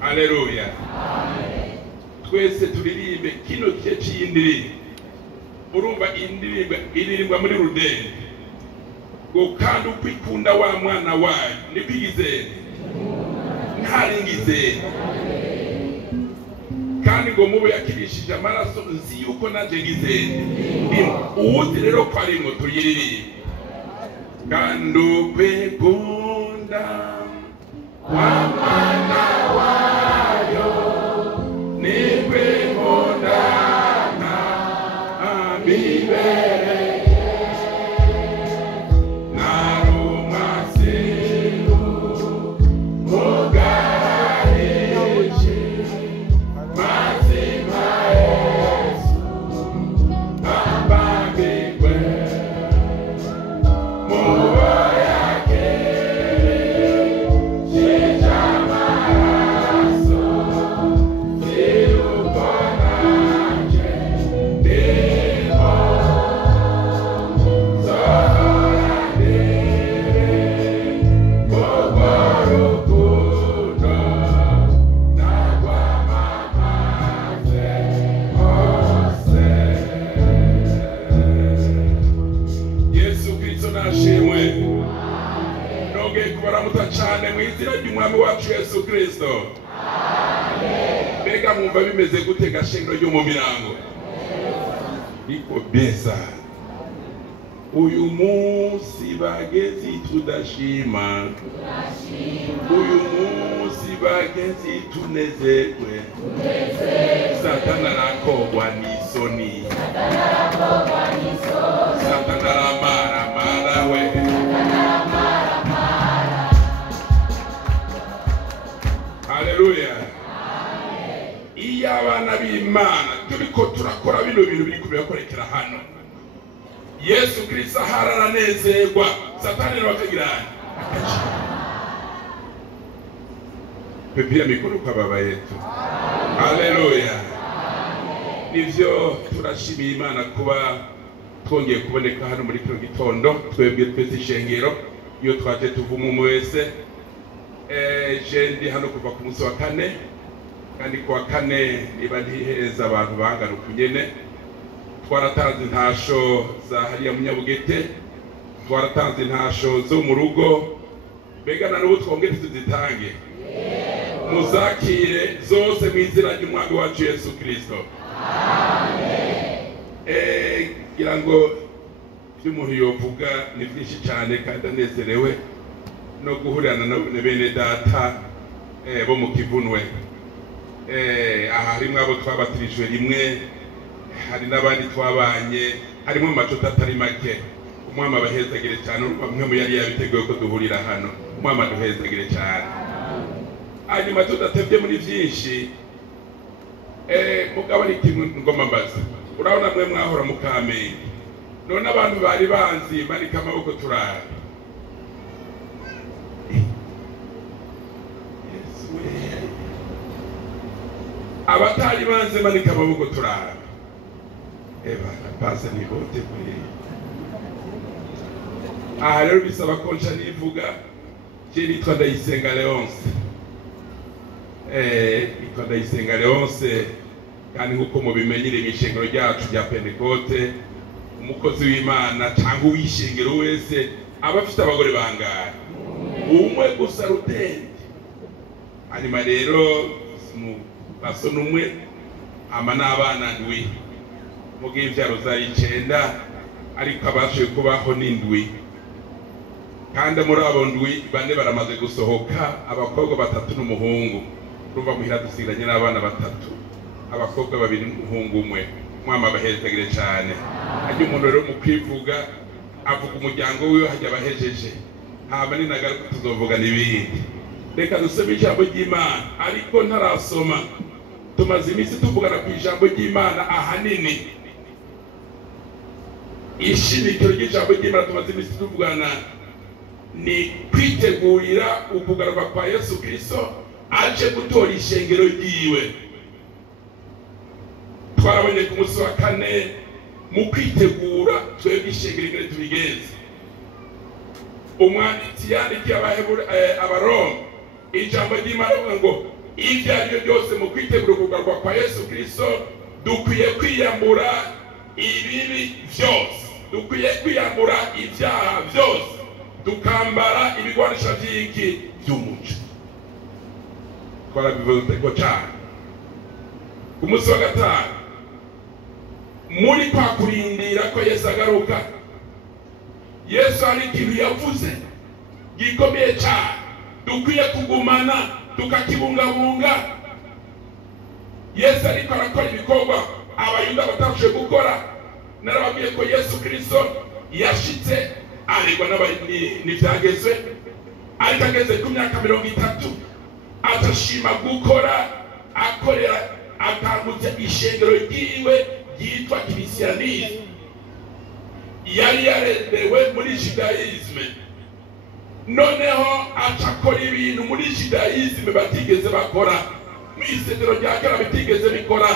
Haleluya. Twese turirimbe kino kice cy'indirimbo. Urumva indirimbo iririmbwa muri rudende. Ngo kandi ukwikunda wa mwana wayo nibigizene. Ntaringizene. Kandi ngo mube yakirishije amaraso nzi yuko nanje ngizene. Uwuzi rero ko ari ngo tuyiririmbe. Kandi ukwikunda wa mwana wayo nikwikunda bibere narumasiru mugareje mazima Yesu ababigwe mubayake shejamaraso zirukonaje cyane mu izina ry'umwami wacu Yesu Kristo. Mbega mwumva bimeze gute gashengero ryo mu mirango? Iko beza. Uyu munsi bagezi tudashima. Uyu munsi bagezi tunezerwe. Satana arakogwa n'isoni. Satana aramara we. Haleluya. Iya abana b'Imana turiko turakora bino bintu biri kubiyakorekera hano. Yesu Kristo hararanezerwa, Satani bakagirana. Pepia mikoro kwa baba yetu. Haleluya. Nivyo turashimiye Imana kuba twongeye kuboneka hano muri kino gitondo, twebwe twese ishengero iyo twaje tuvuma umwe wese. Jendi hano kuva ku munsi wa kane, kandi kuwa kane niba ntihereza abantu bangaruka nyene. Twaratanze intasho za hariya Munyabugete, twaratanze intasho zo mu rugo, mbega na n'ubu twongere tuzitange. Muzakire zose mu izina ry'umwami wacu Yesu Kristo. Kugira ngo by'umuntu yovuga ni byinshi cyane kandi anezerewe no guhurirana na bene data bo mu Kivunwe. Aha harimo abo twabatirijwe rimwe, hari n'abandi twabanye, harimo amacuta atari make. Umwami abahezagire cyane, umwe mu yari yabiteguye ko duhurira hano. Umwami aduhezagire cyane. Hanyuma tudatebye muri byinshi, mugabo ari kimwe ngoma mbaza. Urabona mwe mwahora mu Kamenge, none abantu bari banzi manika amaboko turara. Abatari banze manika amaboko turara. Pasa ni bote kuri. Aha rero bisaba ko nca nivuga, je nitwa Ndayisenga Leonce. Nitwa Ndayisenga Leonce, kandi nkuko mubimenyere mw'ishengero ryacu rya Pentecote, umukozi w'Imana cyangwa uw'ishengero wese aba afite abagore bangahe? Umwe gusa rutende. Hanyuma rero baso numwe ama n'abana ndwi, mugihe ivyaro za 9 ariko abashe kubaho n'indwi. Kandi muri abo ndwi bane baramaze gusohoka, abakobwa 3 n'umuhungu. Ruva muhira dusiganye n'abana 3, abakobwa 2 n'umuhungu umwe. Mwama abahezagire cyane. Ajye umuntu rero mu kwivuga avuga umuryango wiwe hajya abahejeje. Hama ni nagaruka tuzovuga n'ibindi. Reka dusome ijambo ry'Imana, ariko ntarasoma. Tumaze iminsi tuvugana ku ijambo ry'Imana ahanini. Ishimikiro ry'ijambo ry'Imana tumaze iminsi tuvugana ni kwitegurira ukugaruka kwa Yesu Kristo aje gutora ishengero ryiwe. Twarabonye ku munsi wa kane mu kwitegura twebwe ishengero ingene tubigenza. Umwanditsi yandikiye Abaroma ijambo ry'Imana ngo ibyo ari byo byose mu kwitegura kugaruka kwa Yesu Kristo dukwiye kwiyambura ibibi byose, dukwiye kwiyambura ibyaha byose, tukambara ibigwanisha by'iki by'umuco. Twarabivuze ko cyane ku munsi wa gatanu muri kwa kurindira ko Yesu agaruka. Yesu hari ikintu yavuze gikomeye cyane dukwiye kugumana tukakibungabunga. Yesu ariko arakora ibikorwa abayuda batabashe gukora. Narababwiye ko Yesu Kristo yashitse arigwa n'ibyagezwe, ariko ageze ku myaka 30 atashima gukora, akorera akangutse ishengero ryiwe ryitwa Christianisme. Yari yarendewe muri Judaisme, noneho acakora ibintu muri Judaisme batigeze bakora, mu isezerano rya kera bitigeze bikora.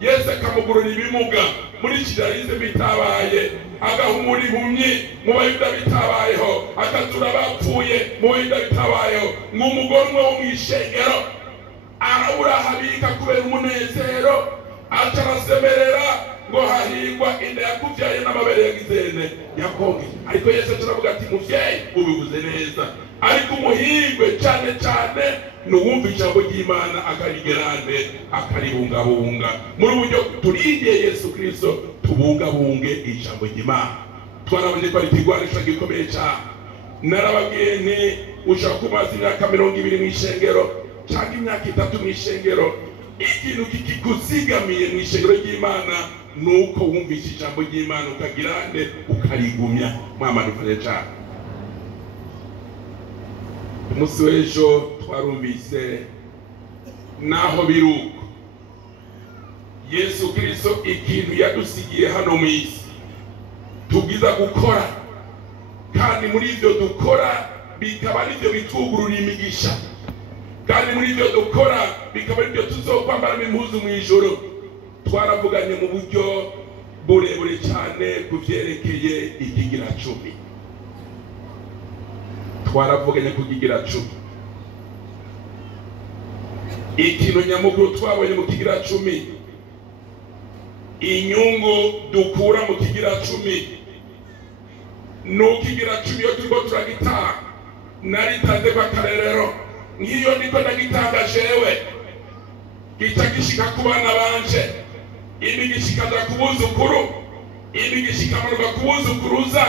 Yesu akamugurura ibimuga muri Judaisme bitabaye, agahumura impumyi mu Bayuda bitabayeho, akatura abapfuye mu Bayuda bitabayeho. Nk'umugore umwe wo mu ishengero arawurahabika kubera umunezero, atarasemerera ngo hahirwa inda yakubyaye n'amabere yagizene yakonge. Ariko Yesu turavuga ati muvyeyi ubivuze neza, ariko umuhirwe cyane cyane n'uwumva ijambo ry'Imana akarigerane akaribungabunga. Muri uburyo turindiye Yesu Kristo tubungabunge ijambo ry'Imana. Twarabonye ko ari ikigwanisho gikomeye cyane. Narababwiye nti ushaka kumaza imyaka 20 mu ishengero cyangwa imyaka 3 mu ishengero, ikintu kikikuzigamiye mu ishengero ry'Imana nuko wumvise ijambo ry'Imana ukagirane ukarigumya. Mwamana ufanye cyane. Umunsi w'ejo twarumvise naho biruko Yesu Kristo ikintu yadusigiye hano mu isi tugiza gukora, kandi muri ibyo dukora bikaba aribyo bitwugurura imigisha, kandi muri ibyo dukora bikaba aribyo tuzokwambara impuzu mu ijoro. Twaravuganye mu buryo burebure cyane ku byerekeye ikigira 10. Twaravuganye ku kigira 10. Ikintu nyamukuru twabonye mu kigira 10, inyungu dukura mu kigira 10 n'ukigira 10 yo turiko turagitaha. Naritanze kwa karerero nk'iyo niko ndagitanga jewe, gica gishika ku bana banje, ibi gishikaza ku buzukuru, ibi gishikamanuka ku buzukuruza,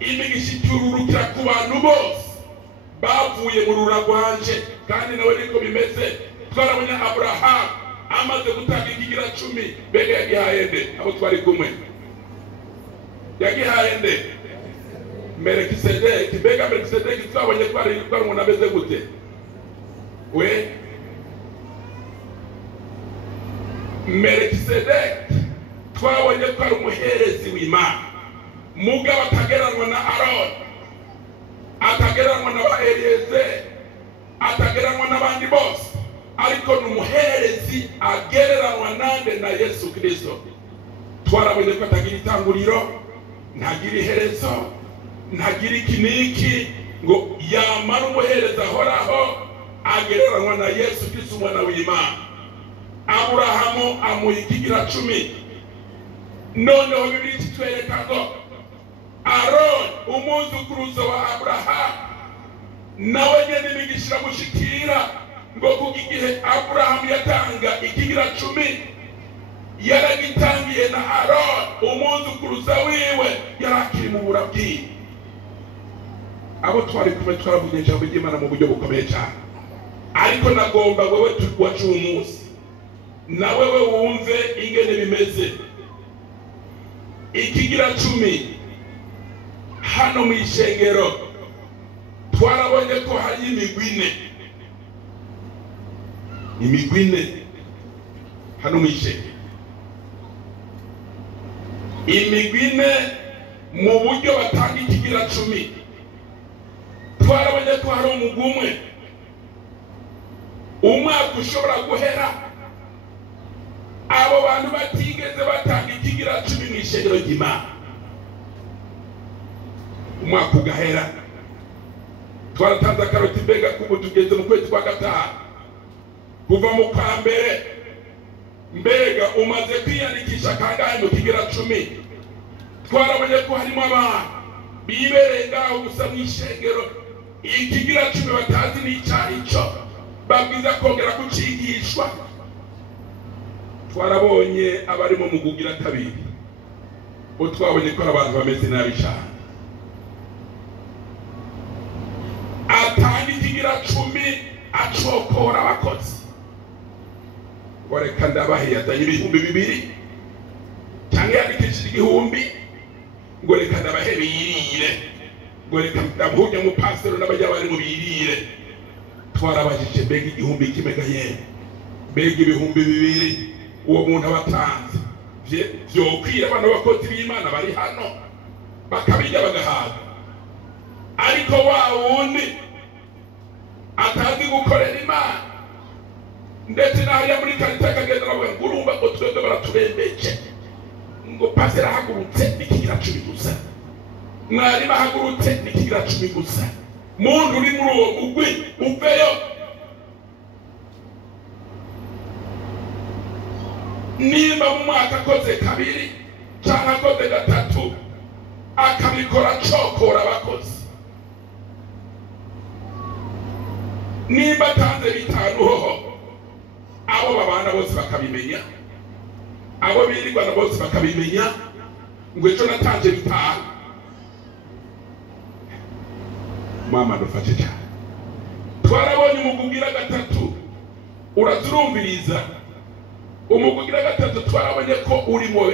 ibi gishikirurukira ku bantu bose bavuye mu rura rwanje. Kandi nawe niko bimeze. Twarabonye Abrahamu amaze gutanga ikigira 10, mbega yagihaye nde? Abo twari kumwe yagihaye nde? Melkisedeki. Mbega Melkisedeki twabonye ko ari umuntu ameze gute? We Melkisedeki twabonye ko ari umuherezi w'Imana, mugabo atageranwa na Aroni, atageranwa na Eliyezeri, atageranwa n'abandi bose, ariko n'umuherezi agereranwa nande na Yesu Kristo. Twarabonye ko atagira itanguriro, ntagira iherezo, ntagira ikiniki, ngo yamara umuherezi ahoraho, agereranwa na Yesu Kristo umwana w'Imana. Aburahamu amuha ikigira 10. Noneho Bibiliya itwereka ngo Aroni umuzukuruza wa Aburahamu nawe nyene imigisha gushikira, ngo kugihe Aburahamu yatanga ikigira 10 yaragitangiye na Aroni umuzukuruza wiwe yarakiri mu burabwi. Abo twari kumwe twaravuye ijambo ry'Imana mu buryo bukomeye cyane, ariko nagomba wewe wacu umunsi na wewe wumve ingene bimeze. Ikigira 10 hano mu ishengero twarabonye ko hari imigwi 4 hano mu ishengero. Imigwi 4 mu buryo batanga ikigira 10. Twarabonye ko hari umugwi umwaka ushobora guhera abo bantu batigeze batanga ikigira 10 mu ishengero ry'Imana. Umwaka ugahera twaratanze akaroti, mbega kubu tugeze mu kwezi kwa 5 kuva mu kwa mbere mbega umaze kwiyandikisha kangahe mu kigira 10 twarabonye ko harimo abantu bibereye ngaho gusa mu ishengero ikigira 10 batazi n'icyo babwiza kongera kucigishwa twarabonye abarimo mu kugira kabiri twabonye ko abantu bameze nabi cyane atanga ikigira 10 acokora abakozi wareka ndabahe yatanye ibihumbi 2 cyangwa yandikishije 1000 ngo reka ndabahe biyirire ngo reka ndavuge mu pastor n'abajya bari mu biyirire twarabajije mbega 1000 kimega yene mbega ibihumbi 2 uwo muntu abatanze byo kwira abana bakozi b'Imana bari hano bakabijya bagahaga ariko wa wundi atazi gukorera Imana ndetse n'ahari muri Karita kagenda nawe ngurumba ko twebwe baraturembeje ngo pastor ahagurutse nikigira 10 gusa mwari bahagurutse nikigira 10 gusa muntu uri muri uwo mugwi uveyo nimba mu mwaka akoze 2 cyangwa akoze 3 akabikora cokora abakozi nimba atanze 5 hoho abo babana bose bakabimenya abo birirwana bose bakabimenya ngo ejo natanze 5 mama dufashe cyane twarabonye umugugira 3 urazurumviriza umugugira 3 twarabonye ko urimo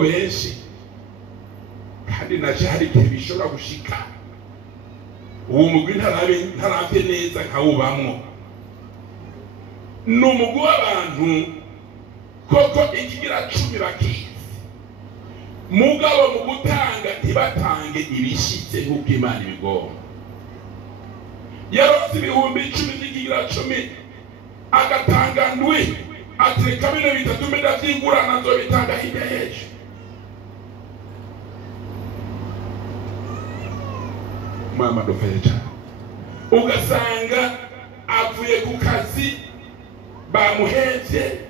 benshi kandi naje hari igihe bishobora gushika uwo mugwi ntaravye neza nkawubamwo n'umugwi w'abantu koko ikigira 10 bakizi mugabo mu gutanga ntibatange ibishitse nk'uko Imana ibigomba yaronse ibihumbi 10 by'ikigira 10 agatanga ndwi atireka bino 3 meda vy'ingurana zo bitanga hirya y'ejo mama dofeja ugasanga avuye ku kazi bamuhevye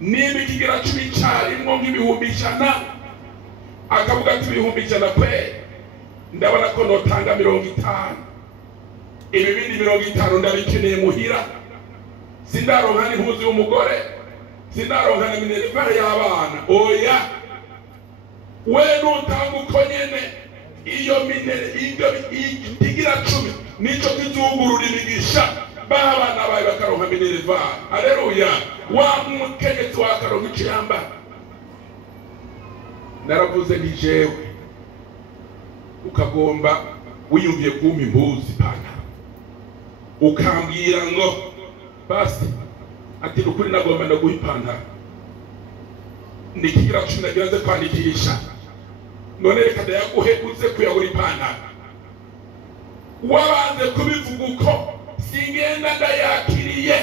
niba ikigira 10 cyarimwo nk'ibihumbi 100 akavuga ati ibihumbi 100 kwe ndabona ko notanga 50 ibi bindi 50 ndabikeneye muhira sindaronka n'impuzu y'umugore sindaronka na minerivare y'abana oya we nutanga uko nyene iyo ikigira 10 nico kizungurura imigisha babana bawe bakaronka minerivare haleluya wa mukenyezi wakaronka iciyamba naravuze ni jewe ukagomba wiyumviye kumpa impuzu ipantaro ukambwira ngo basi ati ukuri nagomba ndaguha ipantaro ndikigira 10 nagiranze kwandikisha none reka ndayaguhe uze kuyagura ipantaro wabanze kubivuga uko singenda ndayakiriye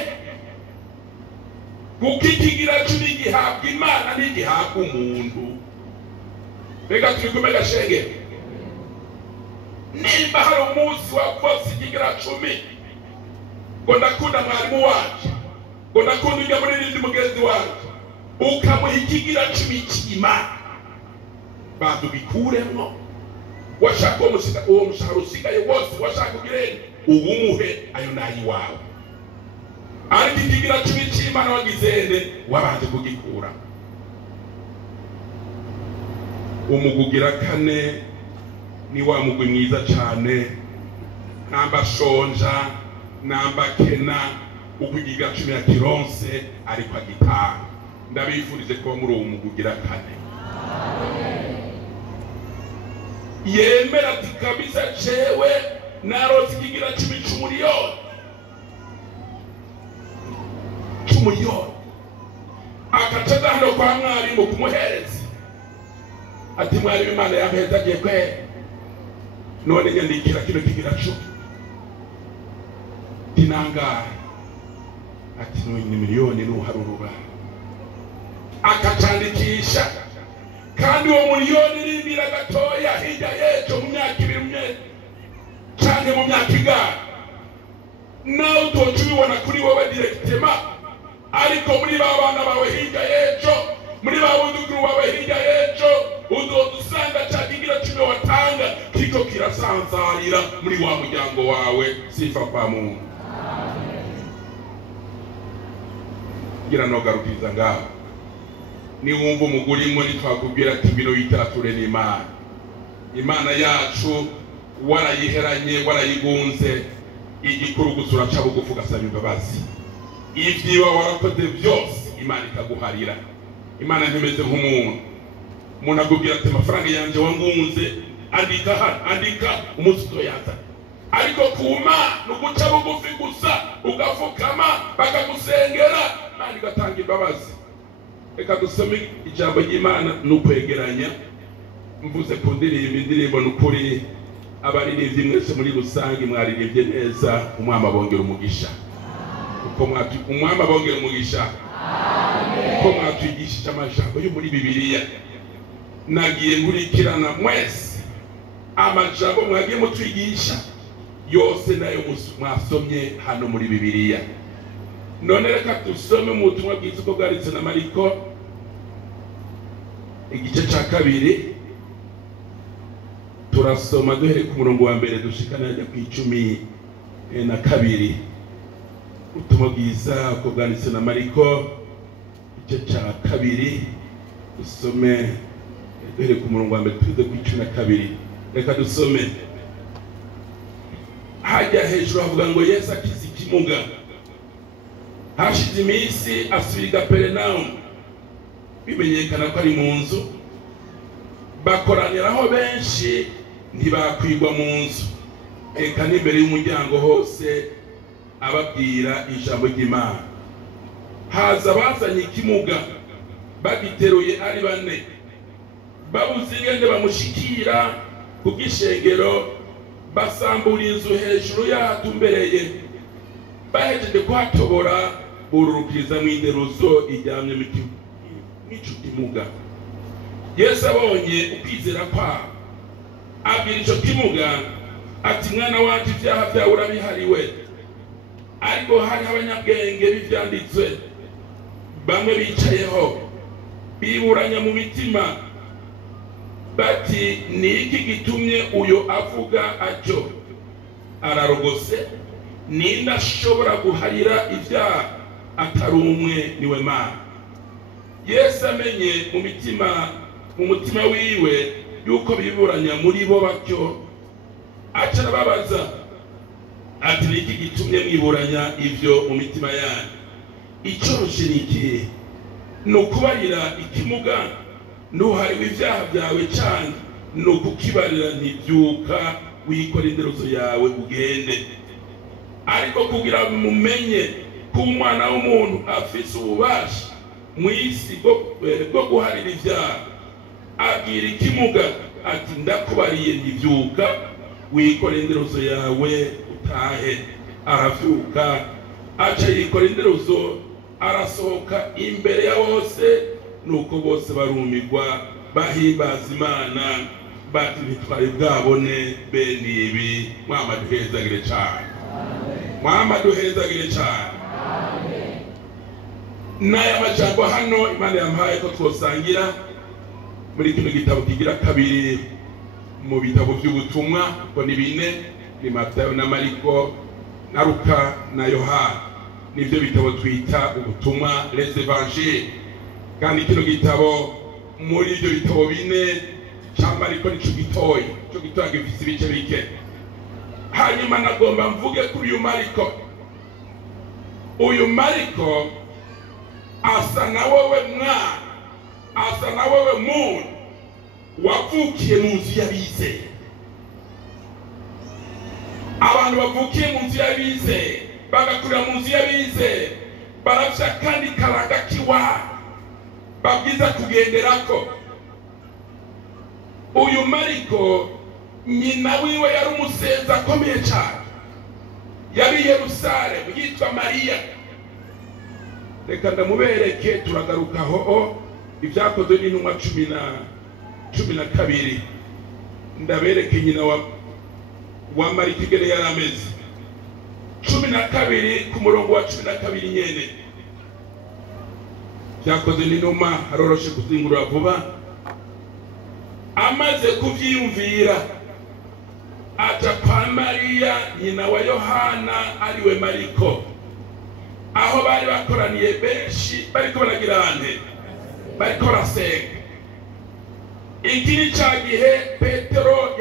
kuko ikigira 10 gihabwa Imana n'igihabwa umuntu bega turikumwe gashenge nimba hari umunsi wakoze ikigira 10 ngo ndakunda mwarimu wacu ngo ndakunda ujya muri rindi mugenzi wacu ukamuha ikigira 10 cy'Imana bantu bikuremo washaka uwo mushahara usigaye wose washaka ugirene ubumuhe ayo nayi wawe ariko ikigira 10 cy'Imana wagizende wabanje kugikura umugugira 4 ni wa mugwi mwiza cyane namba shonja namba kena ukugiga 10 ya kironse ariko agitanga ndabifurize ko muri uwo mugugira 4 yemera ati kabisa cewe narose ikigira 10 c'umuriyoni akacaza hano kwa mwarimu kumuhereza ati mwarimu Imana yampeza agiye kwe none nyandikira kino kigira 10 tinangaye ati ni miliyoni n'uharurura akacandikisha kandi uwo miliyoni irindira gatoya hirya y'ejo mu myaka 2 cyane mu myaka igana nawe utoca ubibona kuri wowe direkitema, ariko muri ba bana bawe hirya y'ejo, muri ba budukuru bawe hirya y'ejo, udusanga cya kigira cumi watanga kiko kirasanzarira muri wa muryango wawe. Sifa kwa Mungu. Gira no garukiza ngaho, ni wumva umugurimo nitwakubwira ati bino yitarature n'Imana. Imana yacu warayiheranye, warayigunze, igikuru gusura cya bugufi ugasaba imbabazi. Ivyiwa warakoze byose Imana ikaguharira. Imana ntimeze nk'umuntu. Umuntu akubwira ati amafaranga yanje wangunze, andika hano, andika umunsi uzoyaza. Ariko kuma nuguca bugufi gusa, ugafukama bakagusengera, Imana igatanga imbabazi. Reka dusome ijambo ry'Imana n'ukwegeranya. Mvuze ku indirimbo n'ukuri abaririmbyi mwese muri rusange mwaririmbye neza. Umwami abongera umugisha. Umwami abongera umugisha. Ko mwatwigishije amajambo yo muri Bibiliya. Nagiye nkurikirana mwese amajambo mwagiye mutwigisha yose nayo mwasomye hano muri Bibiliya. None reka dusome mu butumwa bwiza uko bwanditse na Mariko igice cya 2. Turasoma duhere ku murongo wa mbere dushikana ajya ku 12. Ubutumwa bwiza uko bwanditse na Mariko igice cya 2, dusome duhere ku murongo wa mbere tuze ku 12. Reka dusome. Hajya hejuru avuga ngo Yesu akiza ikimuga. Hashize iminsi asubira i Kaperinaumu, bimenyekana ko ari mu nzu. Bakoraniraho benshi ntibakwigwa mu nzu, eka n'imbere y'umuryango hose ababwira ijambo ry'Imana. Haza bazanye ikimuga bagiteruye ari 4, babuze ingene bamushikira ku bw'ishengero, basambura inzu hejuru yatumbereye. Bahejeje kuhatobora bururukiriza mu inderuzo ijyamye mw'ico kimuga. Yesu abonye ukwizera kwabo, abwira ico kimuga ati mwana wanje ibyaha byawe urabihariwe. Ariko hari abanyabwenge b'ivyanditswe bamwe bicayeho biburanya mu mitima bati ni iki gitumye uyo avuga atyo? Ararogose, ninde ashobora guharira ibyaha atari umwe niwe Mana? Yesu amenye mu mutima wiwe yuko biburanya muri bo batyo, aca arababaza ati ni iki gitumye mwiburanya ivyo mu mitima yanyu? Icoroshe ni iki? Ni ukubarira ikimuga ntuhariwe ibyaha byawe, cyane ni ukukibarira ntibyuka wikora inderuzo yawe ugende. Ariko kugira mumenye ko umwana w'umuntu afise ububasha mu isi bwo guharira ibyaha, abwira ikimuga ati ndakubariye ntibyuka wikora inderuzo yawe utahe. Aravyuka aca yikora inderuzo, arasohoka imbere ya bose, nuko bose barumirwa bahimbaza Imana bati ntitwari bwabone bene ibi. Mwama duhezagire cyane. Mwama duhezagire cyane. N'aya majambo hano Imana yampaye ko twosangira muri kino gitabo kigira 2 mu bitabo by'ubutumwa, ko ni 4, ni Matayo na Mariko na Luka na Yohana. Nivyo bitabo twita ubutumwa, les évangiles. Kandi kino gitabo muri ibyo bitabo 4 cya Mariko nico gitoyi, cyo gitoya gifite ibice bike. Hanyuma nagomba mvuge kuri uyu Mariko. Uyu Mariko asa na wowe mwana, asa na wowe muntu wavukiye mu nzu y'abizeye. Abantu bavukiye mu nzu y'abizeye, bagakurira mu nzu y'abizeye, barafya kandi karanga kiwa babwiza kugenderako. Uyu Mariko nyina wiwe yari umusenzi akomeye cyane, yari Yerusalemu, yitwa Mariya. Reka ndamubereke, turagarukaho ibyakozwe n'intumwa 12. Ndabereke nyina wa Mariko igere yari ameze. 12 ku murongo wa 12 nyene. Byakoze n'inuma haroroshe kuzingurura vuba. Amaze kuvyiyumvira aja kwa Mariya nyina wa Yohana ariwe Mariko, aho bari bakoraniye benshi bariko baragira ante, bariko barasenga. Iki ni ca gihe Petero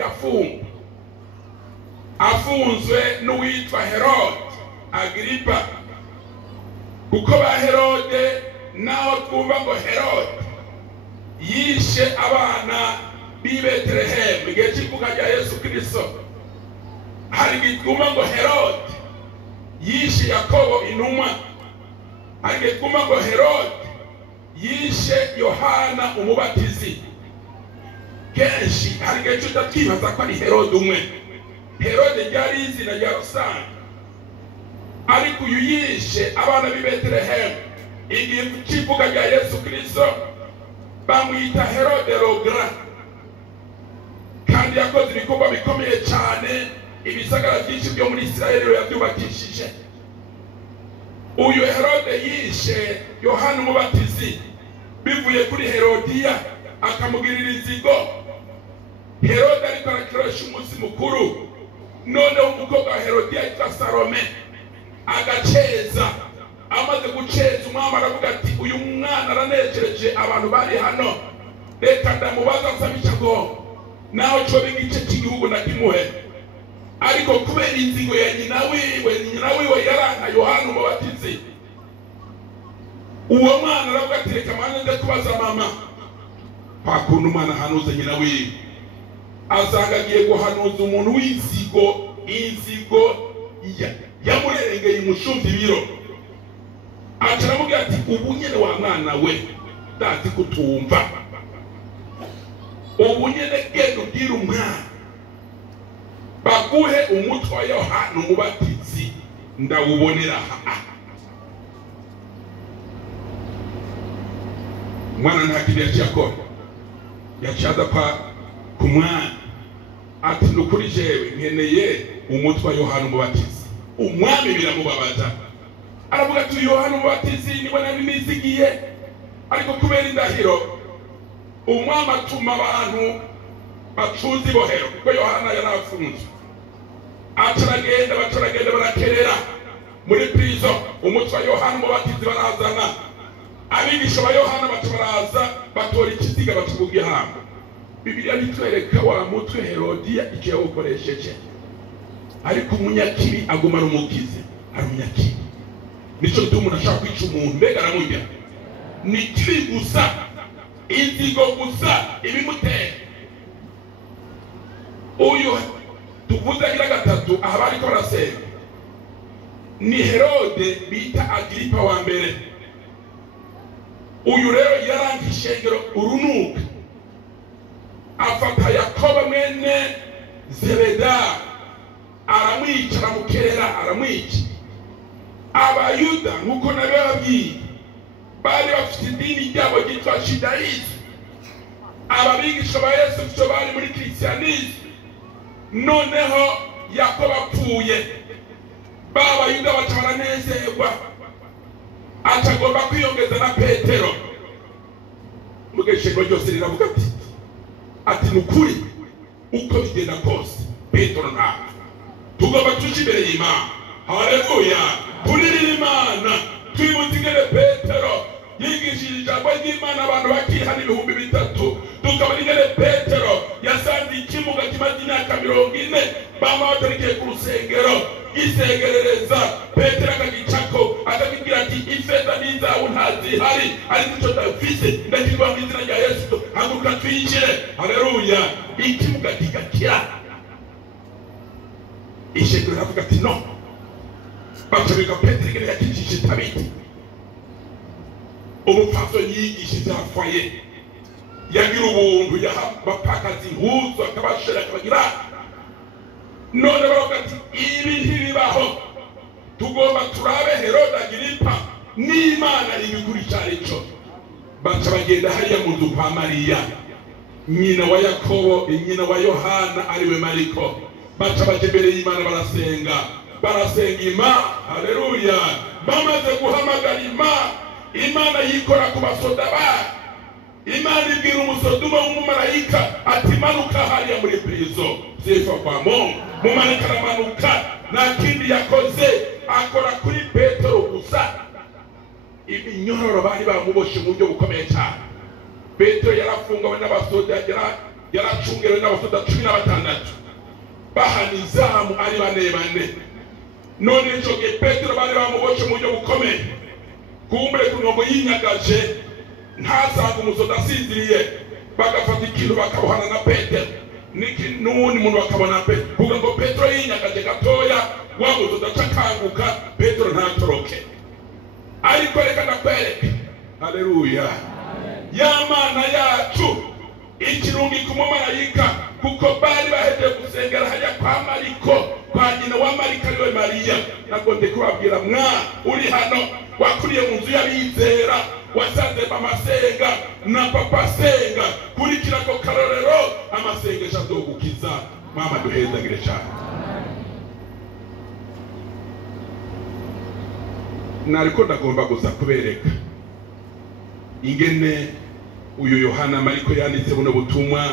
afunzwe n'uwitwa Herode Agripa, kuko ba Herode naho twumva ngo Herode yishe abana b'i Betelehemu igihe cy'ivuka rya Yesu Kristo, hari gituma ngo Herode yishe Yakobo intumwa, hari gituma ngo Herode yishe Yohana umubatizi. Kenshi hari gihe tutatwibaza ko ari Herode umwe. Herode ryari izina rya rusange, ariko uyu yishe abana b'i Betelehemu igihe cy'ivuka rya Yesu Kristo bamwita Herode Rogra, kandi yakoze ibikorwa bikomeye cyane. Ibisagara byinshi byo muri Isirayeli yabyubakishije. Uyu Herode yishe Yohana umubatizi bivuye kuri Herodiya, akamugirira inzigo. Herode ariko arakoresha umunsi mukuru, noneho umukobwa wa Herodiya yitwa Salome agaceza. Amaze guceza, umwami aravuga ati uyu mwana aranejereje abantu bari hano, reka ndamubaza nsaba icyago naho cyo igice cy'igihugu ndakimuhe. Ariko kubera inzigo ya nyina wiwe yaranka Yohana umubatizi, uwo mwana aravuga ati reka mwana nde kubaza mama. Pakunda umwana hanuza nyina wiwe, asanga agiye guhanuza umuntu w'inzigo, inzigo yamurengeye imushumva ibiro. Acaramubwira ati ubu nyene wa mwana we ndazi kutumva, ubu nyene genda ubwira umwana baguhe umutwe wa Yohana umubatizi ndawubonera aha. Mwana ntakiri yakora, yacaza ku mwana ati nukuri jewe nkeneye umutwe wa Yohana umubatizi. Umwami biramubabaza, aravuga ati Yohana umubatizi niwe nari nizigiye, ariko kubera indahiro umwami atuma abantu bacunze ibohero, kuko Yohana yarafunzwe. Acaragenda barakerera muri prison. Umutwe wa Yohana umubatizi barazana, abigisha ba Yohana baraza batora ikiziga bakibuga hamba. Bibiliya nitwereka wa mutwe Herodiya icyo yawukoresheje, ariko umunyakibi agumana umukize, ari umunyakibi. Nico gituma umuntu ashaka kwica umuntu mbega aramujya ni kibi gusa, inzigo gusa ibimutera. Uyu tuvuze agira gatatu aha bariko barasenga ni Herode bita Agripa wa mbere. Uyu rero yaranka ishengero urunuka, afata Yakobo mwene Zebeda aramwica, aramukerera aramwica. Abayuda nkuko nababwiye bari bafite idini ryabo ryitwa Judaisme. Ababigisha ba Yesu Kristo bari muri Christianisme. Noneho Yakobo apfuye, b'Abayuda baca baranezerwa, atagomba kwiyongeza na Petero. Mugeshego ryose riravuga ati nukuri uko bigenda kose Petero nta tugomba tuje imbere y'Imana. Haleluya, turirira Imana, twibutigere Petero yigishije ijambo ry'Imana abantu bakihana 3,000. Tukaba ingere Petero yasanze ikimuga kimaze imyaka 40 bama baterekeye ku rusengero isengerereza. Petero akagicako akagira ati ifeza n'inzabu ntazihari, ariko icyo dafise ndakirwa mu izina rya Yesu, haguruka twinjire. Haleluya, ikimuga kigakira. Ishengero ravuga ati no, batabika Petero ingene yakijije Tabiti. Umupfasoni yigisha ibyafwaye, yagira ubuntu, yaha bapakazi impuzu akabashira akabagira. None baravuga ati ibi ntibibaho, tugomba turabe Herode Agripa n'Imana ibikuri cyane cyo. Baca bagenda hariya mu nzu kwa Mariya nyina wa Yakobo nyina wa Yohana ariwe Mariko. Baca baje imbere y'Imana barasenga, barasenga Imana. Haleluya. Bamaze guhamagara Imana yikora ku basoda bayo. Imana ibwira umusoduma w'umumarayika ati manuka hariya muri prison. Sifa kwa Mungu. Mumarayika aramanuka, nta kindi yakoze, akora kuri Petero gusa. Iminyororo bari bamuboshe mu buryo bukomeye cyane. Petero yarafungwa n'abasoda, yaracungerewe n'abasoda 16 bahana izamu ari bane. None cyoge Petero bari bamuboshe mu buryo bukomeye. Kumbure kunongo yinyagaje, ntasanga umusoda asinziriye, bagafata ikintu bakabuhana na Petero. N'ubundi muntu bakabona Petero, kugira ngo Petero yinyagaje gatoya, wa musoda akanguka, Petero ntatoroke. Ariko reka ndakwereke. Haleluya. Ya Mana yacu ikirungi kumumarayika, kuko bari baheje gusengera hajya kwa Mariko, kwa nyina wa Marika ariwe Mariya. Nagonde kubabwira uri hano, wakuriye mu nzu y'abizera, wasanze mama senga na papa senga, kurikira ko karorero amasengesho azogukiza. Mama duhezagire cyane. Nariko ndagomba gusa kubereka ingene uyu Yohana Mariko yanditse buno butumwa.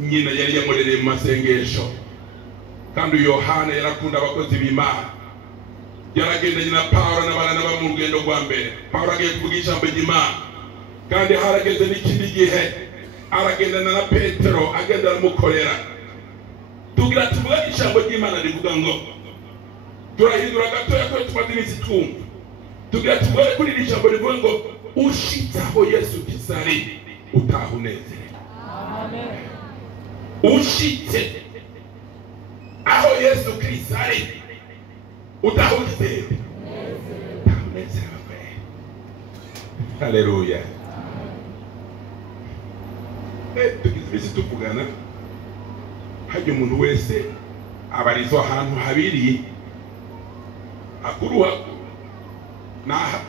Nyina yari yamurereye mu masengesho, kandi Yohana yarakunda abakozi b'Imana. Yaragendanye na Paulo n'abana baba mu rugendo rwa mbere. Paulo agiye kuvuga ijambo ry'Imana, kandi harageze n'ikindi gihe aragendana na Petero, agenda aramukorera. Tugira tuvuga ijambo ry'Imana rivuga ngo turahindura gatoya ko tumaze iminsi twumva. Tugira tuvuge kuri iri jambo rivuga ngo ushitse aho Yesu kisari utahunezerewe. Amen. Ushitse aho Yesu kisari utahunezerewe. Haleluya. Tugize tuvugana, hajya umuntu wese abarizwa ahantu habiri akuruha naha.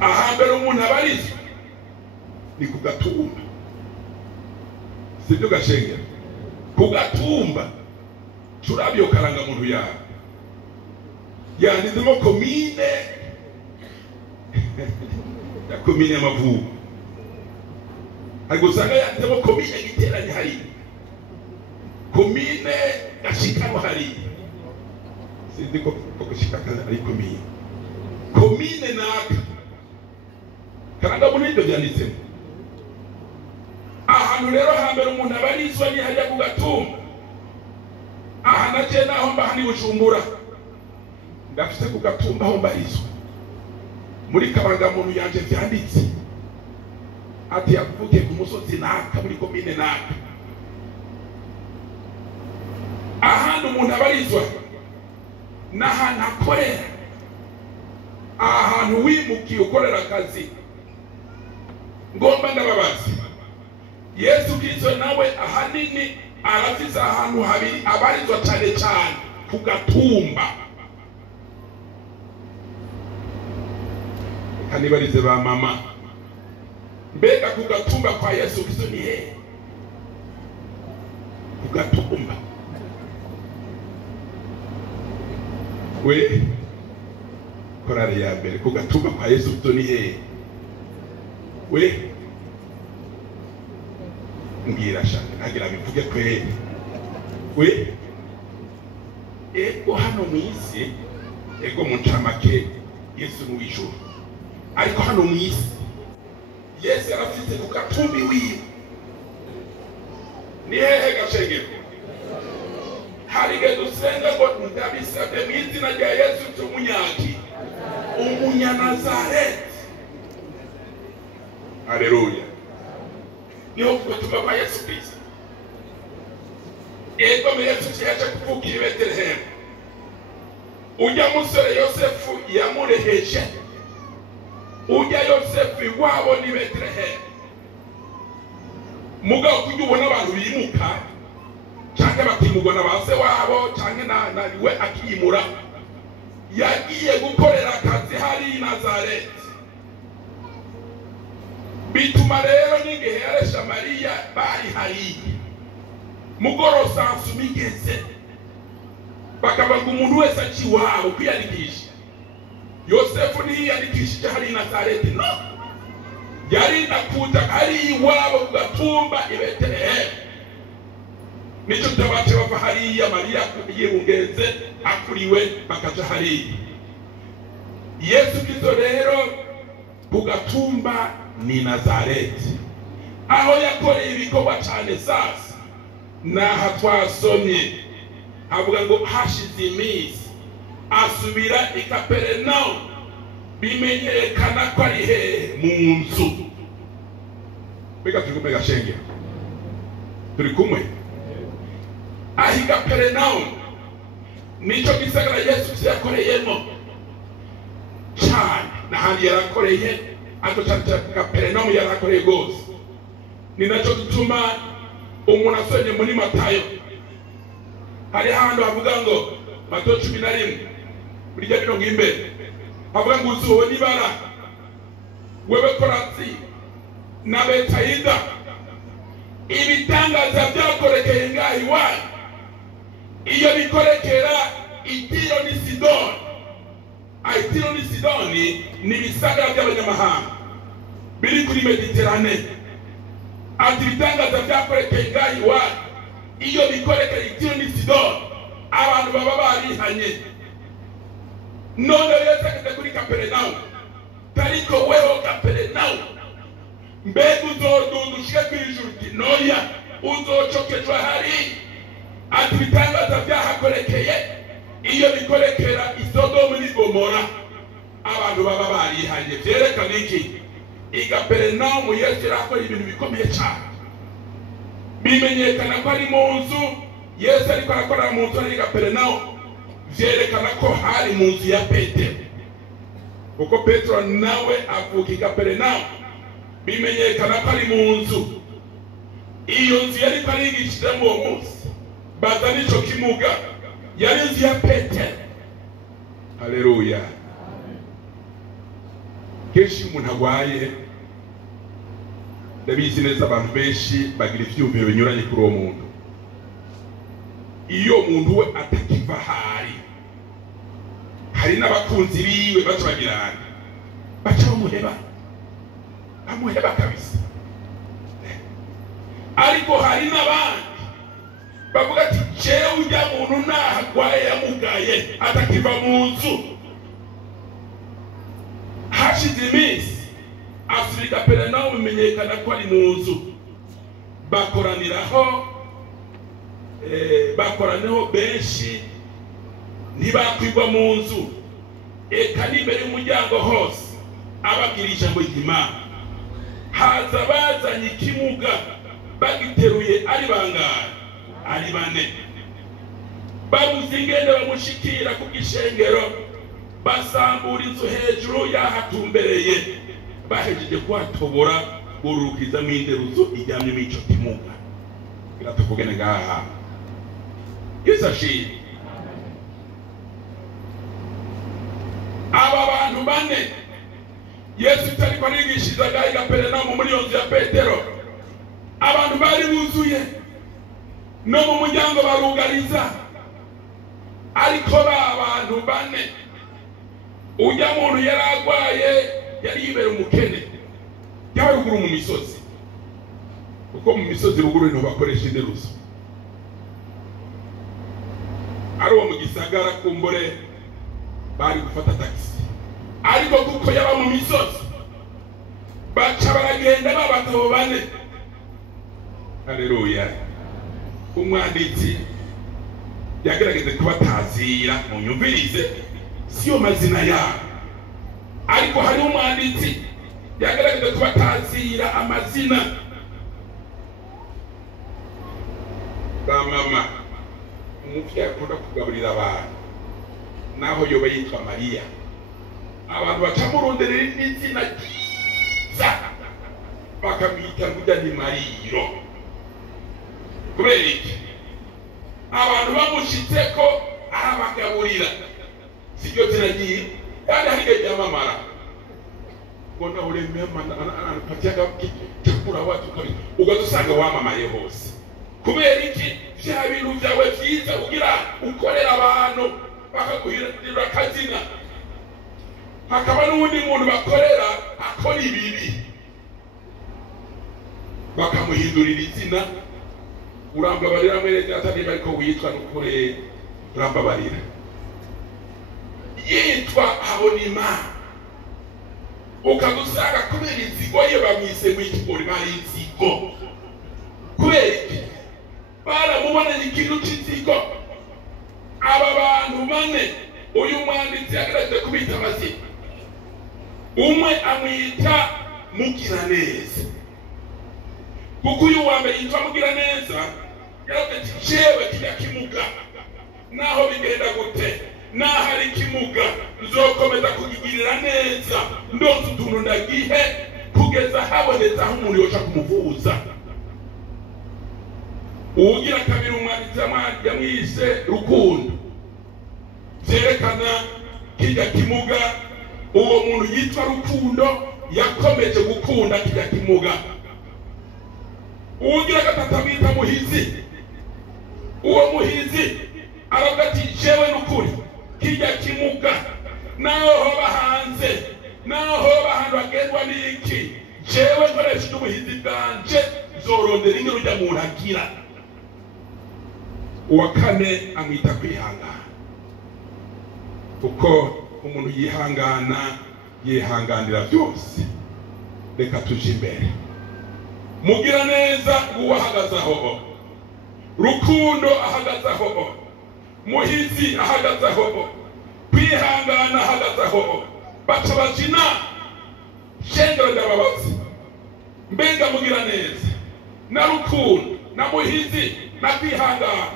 Ahambere umuntu abarizwa ni ku Gatumba, sibyo gashengera? Ku Gatumba turabyo karanga muntu yanditsemo komine ya komine Mavubu, ariko usanga yanditsemo komine Giteranye hari, komine Gashikano hari. Sindi ko gushikana ari komine naka karanga muri ibyo byanditsemo. Ahantu rero hambere umuntu abarizwa ni hajya ku Gatumba. Aha naje naho mbahani Bujumbura, ndafite ku Gatumba aho mbarizwa. Muri kabanga muntu yanje byanditse ati yavuye ku musozi naka muri komine naka. Ahantu umuntu abarizwa n'ahantu akorera, ahantu wimukiye ukorera akazi. Ngomba ndababaza, Yesu Kristo nawe ahanini arafise ahantu habiri abarizwa cyane cyane ku Gatumba. Kanibarize ba mama, mbega ku Gatumba kwa Yesu Kristo ni he? Ku Gatumba we korari ya mbere, ku Gatumba kwa Yesu Kristo ni he? We mbwira shaka agira bivuge kweli. We ego hano mwisi, ego muncamake Yesu n'wijuru, ariko hano mwisi Yesu yarafite ku Gatumbi wiwe ni hehe gashengero? Harige dusenga ngo ndabisabye mu izina rya Yesu cy'umunyaki, umunyanazareti. Haleluya. Niho kutumba kwa Yesu Kristo. Ego mu Yesu yaje kuvuka i Bethlehem. Ujya musore Yosefu yamureheje. Ujya Yosefu iwabo ni Bethlehem. Mugabo kujya ubona abantu bimuka, cyangwa bakimugwa na base wabo, cyangwa na we akimura. Yagiye gukorera akazi hari i Nazareti. Bituma rero n'igihe yaresha Mariya bari hari mugoro sansu migeze bakavuga umuntu wese aci wabo kwiyandikisha. Yosefu ntiyiyandikishije hari Nazareti, no, yari nakuja hari iwabo ku gatumba i Betelehemu. Nico tabace bava hariya Mariya yirungenze akuriwe bakaja hariya. Yesu Kristo rero ku gatumba ni Nazareti, aho yakoreye ibikorwa cyane. Sasa naha twasomye avuga ngo hashize iminsi asubira i Kaperinaumu, bimenyekana ko ari hehe? Mu nzu. Mbega turi kumwe gashenge? Turi kumwe? Ahi Kaperinaumu nico gisagara Yesu yakoreyemo cyane, n'ahandi yarakoreye, ariko cyane Kaperinaumu yarakoreye gose. Ni naco gituma umuntu asonye muri Matayo, hari ahantu havuga ngo Matayo 11 burya bino ngimbe havuga ngo uzubona ibara wewe Korazi na Betsaida, ibitangaza byakorekeye ngaho iwanyu. Iyo bikorekera Itiro ni Sidoni. Itiro ni Sidoni ni ibisagara by'abanyamahanga biri kuri Mediterane. Ati ibitangaza byakorekeye ngaho iwanyu, iyo bikorekeye Itiro ni Sidoni, abantu baba barihanye. None Yesu akajya kuri Kaperinaumu, tariko weho Kaperinaumu, mbega uzoduga ushike kw'ijuru uti noya, uzocokeshwa hari. Ati ibitangaza byahakorekeye iyo bikorekera i Sodomu n'i Gomora, abantu baba barihanye. Vyerekana iki? I Kaperinaumu Yesu yarakora ibintu bikomeye cyane, bimenyekana ko ari mu nzu. Yesu ariko arakora mu nzu ari Kaperinaumu, vyerekana ko hari mu nzu ya Petero, kuko Petero nawe avuka i Kaperinaumu, bimenyekana ko ari mu nzu. Iyo nzu yari arigishijemo uwo munsi baza nico kimuga, yari inzu ya Petero. Haleluya. Kenshi umuntu agwaye, ndabizi neza abantu benshi bagira ivyumviro binyuranye kuri uwo muntu. Iyo umuntu we atakiva hari n'abakunzi biwe baca bagirana, baca bamuheba kabisa. Ariko hari n'abandi bavuga ati jewe ujya muntu nahagwaye yamugaye atakiva mu nzu. Hashize iminsi asubira i Kaperinaumu, bimenyekana ko ari mu nzu. Bakoraniho benshi, ntibakwigwa mu nzu. Eka n'imbere y'umuryango hose ababwira ijambo ry'Imana. Haza bazanye ikimuga bagiteruye ari bangahe? Ari bane. Babuze ingene bamushikira ku gishengero, basambura inzu hejuru yahatumbereye, bahejeje kuhatobora urukizamo inderuzo ijyamye n'ico kimuga. Biratuvugene ngaha. Yesu ashimwe. Aba bantu bane Yesu tariko arigishiza ngaho i Kaperinaumu muri iyo nzu ya Petero, abantu bari buzuye, no mu muryango barugariza. Ariko ba bantu bane, ujya muntu yaragwaye, yari yibera umukene, yabaye ruguru mu misozi, kuko mu misozi ruguru niho bakoresha inderuzo. Ari uwo mu gisagara kumbure bari gufata taxi, ariko kuko yaba mu misozi baca baragenda b'abagabo bane. Haleluya. Umwanditsi yagerageze kubatazira, munyumvirize, siyo mazina yabo, ariko hari umwanditsi yagerageze kubatazira amazina. Ba mama umuvyeyi akunda kugaburira abantu, naho yoba yitwa Mariya, abantu bacamurondera n'izina ryiza bakamwita ngujya ni Mariro. Kubera iki? Abantu bamushitseko arabagaburira, siryo zina ryiza, kandi hari ryamamara. Bona uremema anapatiaga chakula watu kabisa, ugadusanga wamamaye hose. Kubera iki? bya bintu byawe byiza kugira ukorera abantu bakaguhindurira akazina. Hakaba n'undi muntu bakorera akora ibibi bakamuhindurira izina. Urambabarira mwene data niba ariko witwa n'ukuri, urambabarira. Yitwa Habonimana ukagusanga kubera inzigo ye bamwise mw'ikigori bari inzigo. Kubera iki? Baramubonanye ikintu cy'inzigo. Aba bantu bane uyu mwanditsi yagaragaje kubita amazina. Umwe amwita Mugiraneza, kuko uyu wa mbere yitwa Mugiraneza yaravuze ati jewe kijya kimuga naho bigenda gute, naho ari kimuga nzokomeza kugigirira neza, ndonze utuntu ndagihe kugeza habonetse aho umuntu yoca kumuvuza. Uwugira kabiri umwanditsi yamwise Rukundo, byerekana kijya kimuga. Uwo muntu yitwa Rukundo yakomeje gukunda kijya kimuga. Uwugira gatatu amwita Muhizi. Uwo Muhizi aravuga ati jewe n'ukuri kijya kimuga naho hoba hanze, naho hoba ahantu hagendwa n'iki, jewe nkoresheje ubuhizi bwanje zorondera ingero ujya muntu agira. Uwa kane amwita Kwihangana, kuko umuntu yihangana yihanganira byose. Reka tuje imbere. Mugiraneza uwo ahagaze aho, Rukundo ahagaze aho, Muhizi ahagaze aho, Kwihangana ahagaze aho. Baca bajina shengero ry'ababazi. Mbenga Mugiraneza na Rukundo na Muhizi na Kwihangana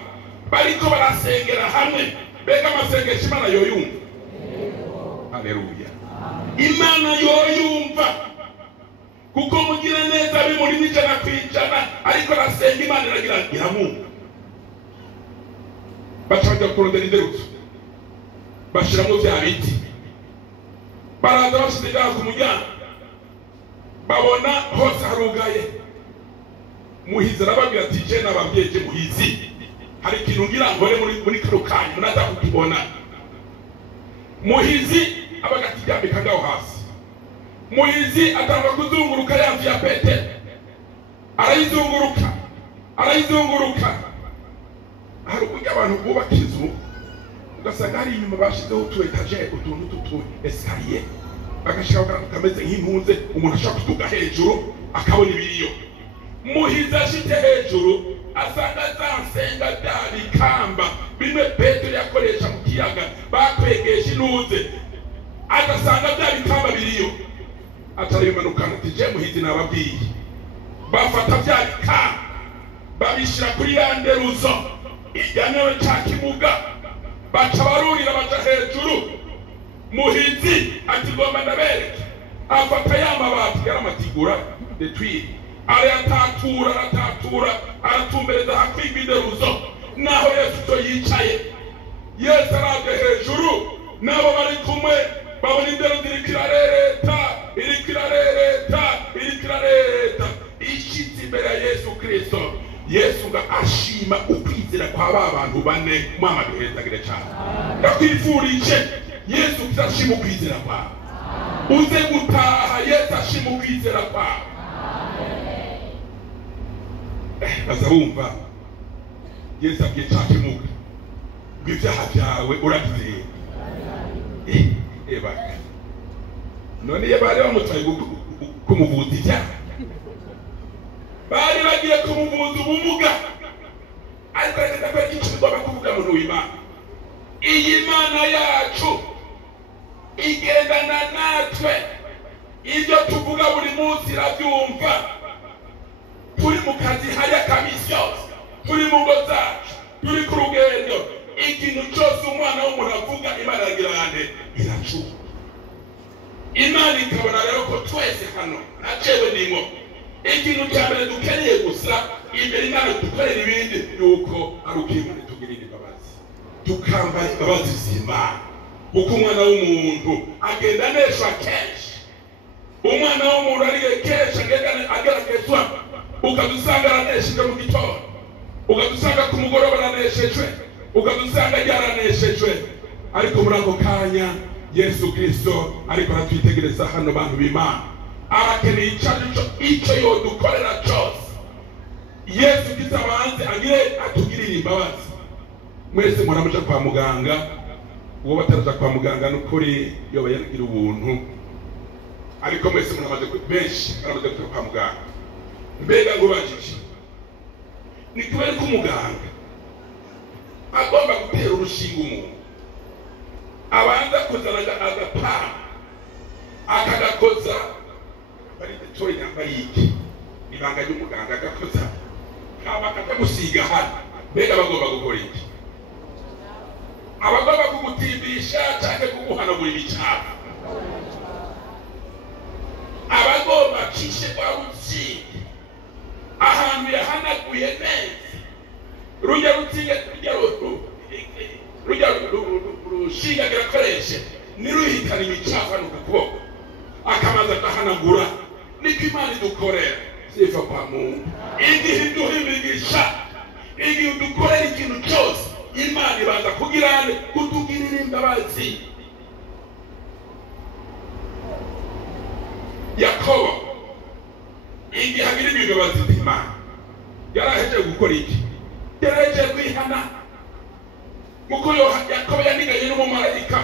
bariko barasengera hamwe. Mbega amasengesho Imana yoyumva. Haleluya. Imana yoyumva, kuko Mugiraneza ari muri 100%, ariko arasenga Imana iragira ihamumva. Bacajya kurondera inderutso bashiramo bya biti, baraza bashyize ku muryango babona hose harugaye. Muhizi arababwira ati je nababyeje Muhizi, hari ikintu ngira ngore muri kano kanya munaza kukibona. Muhizi abagati byambika ngaho hasi. Muhizi atanga kuzunguruka yanzu ya Petero, arayizunguruka. Hari uburyo abantu bubaka inzu ugasanga hari inyuma bashizeho utu etage, utuntu tutu escalier, bagashaka kameze nk'impunze, umuntu ashaka kutuga hejuru akabona ibiriyo. Muhizi ashite hejuru asanga zansenga byabikamba bimwe Petero yakoresha mu kiyaga bakwegesha inuze, agasanga byabikamba biriyo. Atarimanukana ati je Muhizi nababwiye. Bafata byabikamba babishira kuri yanderuzo ijyanewe cya kimuga, baca barurira baca hejuru. Muhizi ati ngomba ndabereke. Afata y'amabati yaramatigura de twiri, aratatura aratumbereza hakwigwa inderuzo. Naho Yesu yicaye, Yesu araje hejuru, nabo bari kumwe babona inderuzo irikirareta ishitse imbere ya Yesu Kristo. Yesu nga ashima ukwizera kwa ba bantu bane. Mama duhezagire cyane. Ndakwifurije Yesu ashima ukwizera kwa. Uze gutaha Yesu ashima ukwizera kwa. Bazabumva Yesu abwiye cya kimuga ngo ibyaha byawe uragize. Baka none ye bari bamutwaye kumuvuza ibyaha, bari bagiye kumuvuza ubumuga, ariko reka ko iki tugomba kuvuga mu w'Imana. Iyi Mana yacu igendana natwe, ibyo tuvuga buri munsi irabyumva. Turi mu kazi hariya kamisi yose, turi mu ngo zacu, turi ku rugendo, ikintu cyose umwana w'umuntu avuga Imana iracuma. Imana ikabona rero ko twese hano nacewe ndimo, ikintu cya mbere dukeneye gusa imbere Imana dukorera ibindi nuko ari ukimana tugirira imbabazi, tukambara imbabazi z'Imana. Kuko umwana w'umuntu agenda neshwa kenshi, umwana w'umuntu ari kenshi ageragezwa ukadusanga aranesheje mu gitondo, ugadusanga ku mugoroba baraneshejwe, ugadusanga yaraneshejwe. Ariko muri ako kanya Yesu Kristo ariko aratwitegereza hano bantu b'Imana, arakeneye icyo yodukorera cyose. Yesu Kristo abanze agire atugirire imbabazi. Mwese muramuja kwa muganga, uwo bataraja kwa muganga n'ukuri yoba yaragira ubuntu, ariko mwese muramaze benshi baramaze kwa muganga. Mbega ngubajije ni kubera ko umuganga agomba gutera urushinga umuntu, abanza kuzana agapama akagakoza bari tori yambaye iki ibanga ry'umuganga agakoza kaba katagusiga hano. Mbega bagomba gukora iki? Abagomba kugutibisha cyangwa kuguhanagura ibicafu, abagomba cishe kwa utsinge ahantu yahanaguye neza, rujya rutsinge rujya rushinga girakoreshe niruhitana imicafu hano ku kuboko akamaza akahanagura. Niko Imana idukorera, sifa kwa Mungu. Igihe iduha imigisha, igihe udukorera ikintu cyose, Imana ibanza kugirane kutugirira imbabazi. Yakobo igihe agira imbabazi z'Imana yaraheje gukora iki? Yaraheje kwihana. Muko Yakobo yaniganye n'umumarayika,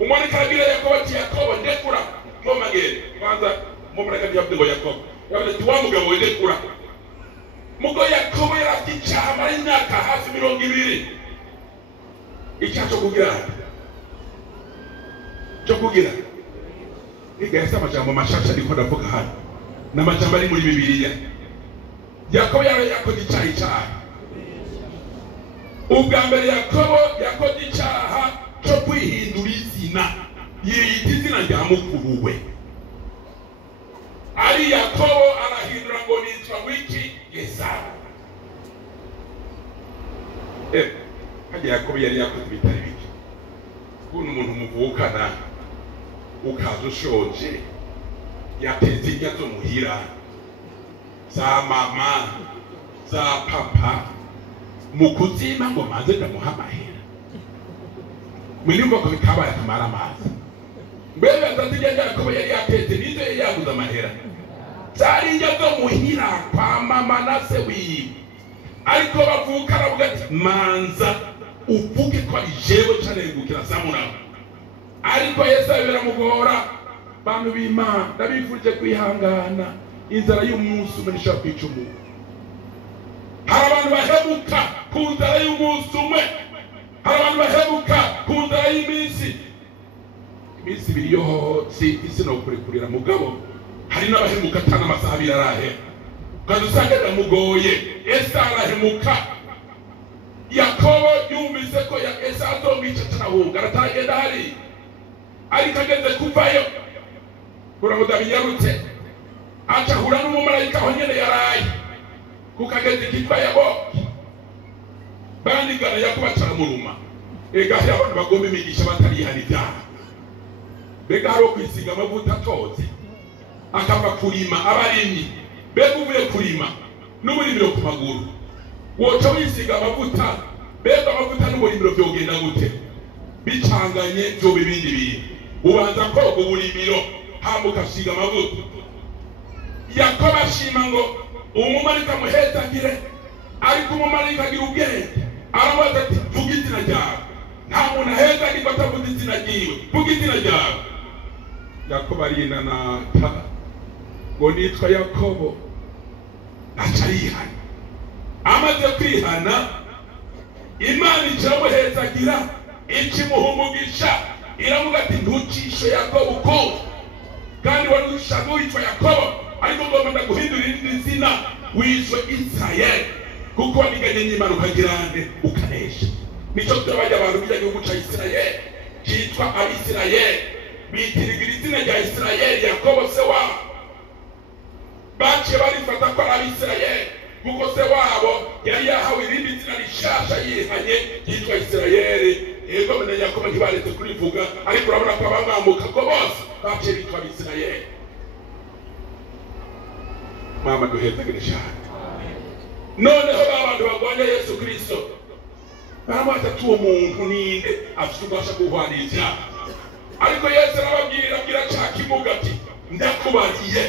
umumarayika agira Yakobo ati Yakobo ndekura ngomagere. Kwanza umumarayika yavuze ngo Yakobo yavuze ati wa mugabo ndekura. Muko Yakobo yarakicaha mara imyaka hafi 20 icyacho kugira igahesa amajambo mashasha ndiko ndavuga hano n'amajambo ari muri Bibiliya. Yakobo yakoze icyaha. Ubwa mbere Yakobo yakoze icyaha cyo kwihindura izina, yiyita izina rya mukuru we. Ari Yakobo arahindura ngo nitwa wiki Esau. Kandi Yakobo yari yakoze bitari bike. Kuno umuntu muvukana ukaza ushonje yateze indya zo muhira za mama za papa, mukuzima ngo maze ndamuha amahera. Mwinimba ko bikabaye akamara amazi. Mbega ndatije Yakobo yari yateze nizo yari yaguze amahera, zari indya zo muhira kwa mama na se wiwe. Ariko bavuka aravuga ati manza uvuge ko ari jewe cyane gukira samura. Ariko Yesu biramugora. Bantu b'Imana ndabifuje kwihangana, inzara y'umunsi umwe nishaka kwica umuntu. Hari abantu bahebuka ku nzara y'umunsi umwe, hari abantu bahebuka ku nzara y'iminsi ibiri yose isi no kurikurira mugabo. Hari n'abahemuka atana amasaha abiri arahera, kandi usanga biramugoye. Yesu arahemuka. Yakobo yumvise ko Yesu azomwica arahunga aratagenda hari, ariko ageze kuvayo kuramudabiyarutse acahura n'umumarayika aho nyene yaraye kukageze kitwa Yaboki. Bandigana Yakobo acaramuruma. Ega hari abantu bagomba imigisha batarihana ibyaha. Bega haro kwisiga amavuta atoze akava kurima abarimyi. Bega uvuye kurima n'uburimiro ku maguru woca wisiga amavuta. Bega amavuta n'uburimiro byogenda gute? Bicanganye byo bibindi bintu. Ubanza koga uburimiro hamuka asiga amavuta. Yakobo ashima ngo umumarayika muhetagire, ariko umumarayika agira ubwenge arabaza ati vuga izina ryawe. Nta muntu ahetagira atavuga izina ryiwe, vuga izina ryawe. Yakobo arinana ngo nitwa Yakobo, aca yihana. Amaze kwihana Imana iramuhetagira ikimuha umugisha, iravuga ati ntucishe Yakobo uko kandi wari ushaka witwa Yakobo, ariko ngomba ndaguhindura irindi zina witwa Israel, kuko waniganye n'Imana ukagirane ukanesha. Nico tubajya abantu bijya gihugu ca Israel cyitwa Abisirayeli, bitirigira izina rya Israel. Yakobo se wabo baciye barifata ko ari Abisirayeli, kuko se wabo yari yahawe irindi zina rishasha yihanye yitwa Israel. Ego mene Yakobo ntibaretse kurivuga, ariko urabona ko abamwamuka ko bose baciye bitwa Abisirayeli. Mama duhetagire cyane. noneho abantu bagwanya Yesu Kristo baramata tuwo muntu ninde afite ubasha guhwana ivyaha. Ariko Yesu arababwira ca kimuga ati ndakubariye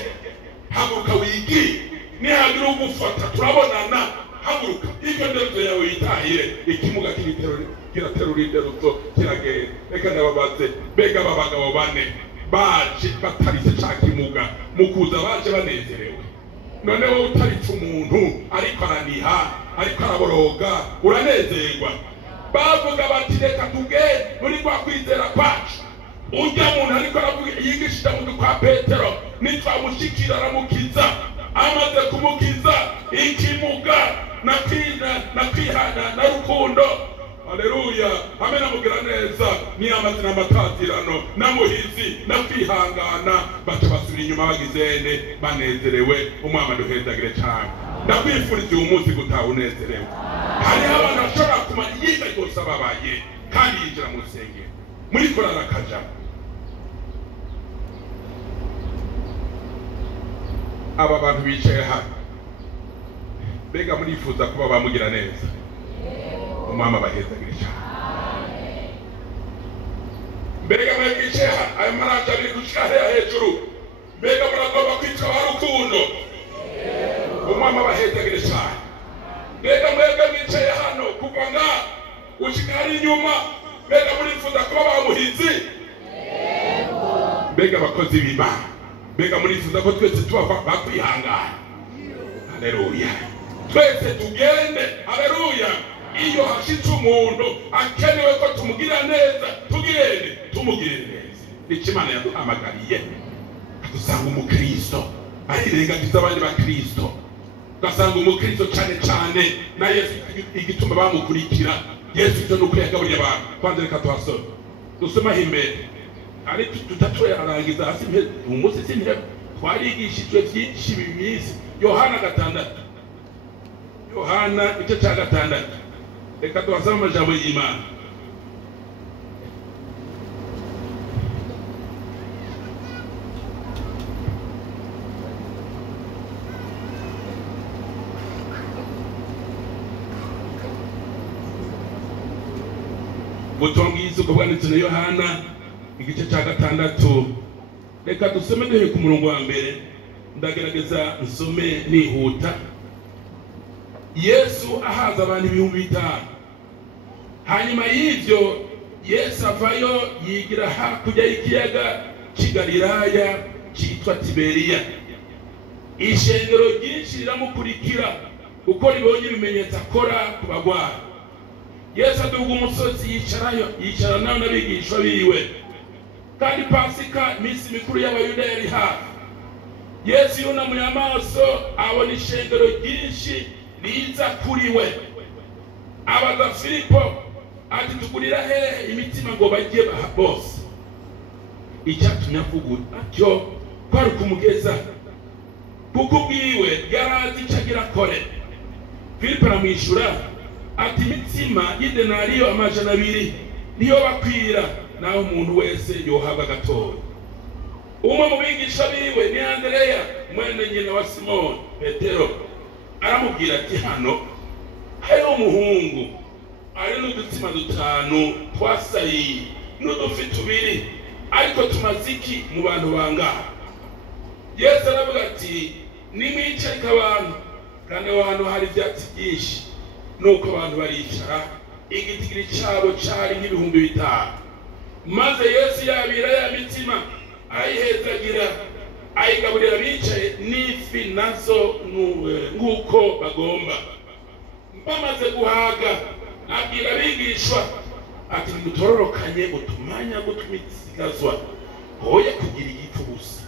haguruka wigi nihagira ugufata turabonana haguruka ivyo ndezo yawe yitahire. Ikimuga kiraterura inderuzo kiragenda. Reka ndababaze mbega abagabo bane baje bataritse ca kimuga mukuza baje banezerewe, none wowe utaritse umuntu ariko araniha ariko araboroga uranezerwa? Bavuga bati reka tugende muri kwa kwizera kwacu. Ujya muntu ariko aravuga yigishije mu kwa Petero nitwamushikira aramukiza, amaze kumukiza ikimuga na kwihana na rukundo. Haleluya, amen. Amugira neza ni amazina amatazirano na muhizi na kwihangana baca basubira inyuma bagizene banezerewe. Umwami duhezagire cyane. Ndakwifuriza uyu munsi gutaha unezerewe. Hari abantu bashobora kumara iyiga yose ababaye kandi yinjira mu rusengero muri korana kaja. Aba bantu bicaye hano mbega murifuza kuba bamugira neza? Umwami abahezagire cyane. Mbega mwicaye hano ayo maranja biri gushika hejuru, mbega muragomba kwitwa ba rukundo? Umwami abahezagire cyane. Mbega mwebwe mwicaye hano kuva nga ushika hari inyuma, mbega murifuza kuba bamuhizi? Mbega abakozi b'Imana, mbega murifuza ko twese tuba bakwihangana? Haleluya, twese tugende. Haleluya, iyo hashitse umuntu akenewe ko tumugira neza tugende tumugire neza. Ikimana yaduhamagariye dusanga umukristo arirengagiza abandi bakristo, ugasanga umukristo cyane na Yesu igituma bamukurikira Yesu cyo nuko yagaburiye abantu. Kwanza reka tuhasome dusoma imbere ari tutatoyarangiza hasi umunsi sinhe twarigishijwe byinshi bimisi. Yohana 6, Yohana igice cya 6. Reka tuhasome amajambo y'Imana. Butongizo kubwanitse na Yohana igice cya 6. Reka dusome duhe ku murongo wa mbere, ndagerageza nsome nihuta. Yesu ahaza abantu 5,000. Hanyuma y'ivyo Yesu avayo yigira hakurya y'ikiyaga cy'i Galilaya cyitwa Tiberiya. Ishengero ryinshi riramukurikira kuko ribonye ibimenyetso akora ku bagwayi. Yesu aduga umusozi yicara nawe n'abigishwa biwe, kandi Pasika iminsi mikuru y'Abayuda yari hafi. Yesu yunamuye amaso abona ishengero ryinshi riza kuri we. Abaza Filipo ati tugurira hehe imitima ngo bajye bose? Icyatumye avuga atyo kwari kumugeza kuko ubwiwe yarazi icyo agira akore. Filipo aramwishyura ati imitima y'idenariyo 200 niyo bakwira, naho umuntu wese yohabwa gatoya. Umwe mu bigisha biwe ni Andreya mwene nyina wa Simoni Petero aramubwira ati hano hari umuhungu ari n'udutsima 5 twasayi n'udufi 2, ariko tumaziki mu bantu bangaha? Yesu aravuga ati nimwicarika abantu, kandi aho hantu hari ibyatsi byinshi. Nuko abantu baricara, igitigiri cyabo cyari nk'ibihumbi 5. Maze Yesu yabira ya mitima ayihezagira ayigaburira bicaye n'ifi nazo nk'uko bagomba. Bamaze guhaga abwira abigishwa ati mutororokanye utumanya gutwitsigazwa hoye kugira igifu gusa.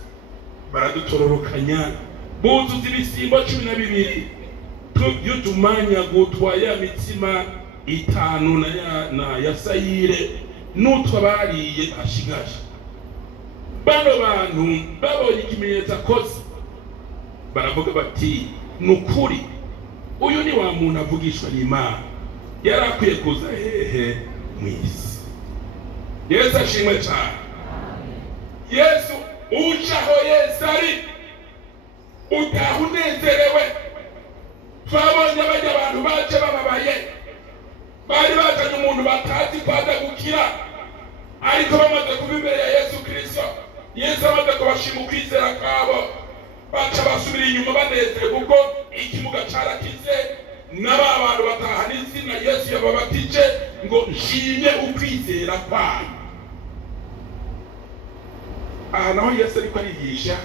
Baradutororokanya buzuza ibisimbo 12 y'utumanya gutwaya mitsima 5 na ya sayire n'utwabariye ashigaje. Bano bantu babonye ikimenyetso akoze baravuga bati nukuri uyu ni wa muntu avugishwa n'Imana, yarakwiye kuza hehe mwisi. Yesu ashimwe cyane. Yesu ucaho Yesu ari utahunezerewe. twabonye bajya abantu baje bababaye bari bazanye umuntu batazi kwaza gukira ariko bamaze kuba imbere ya Yesu Kristo Yesu amaze kubashima ukwizera kwabo baca basubira inyuma banezerewe kuko ikimuga cyarakize n'aba bantu batahana izina Yesu yababatije ngo nshimye ukwizera kwabo. Aha naho Yesu ariko arigisha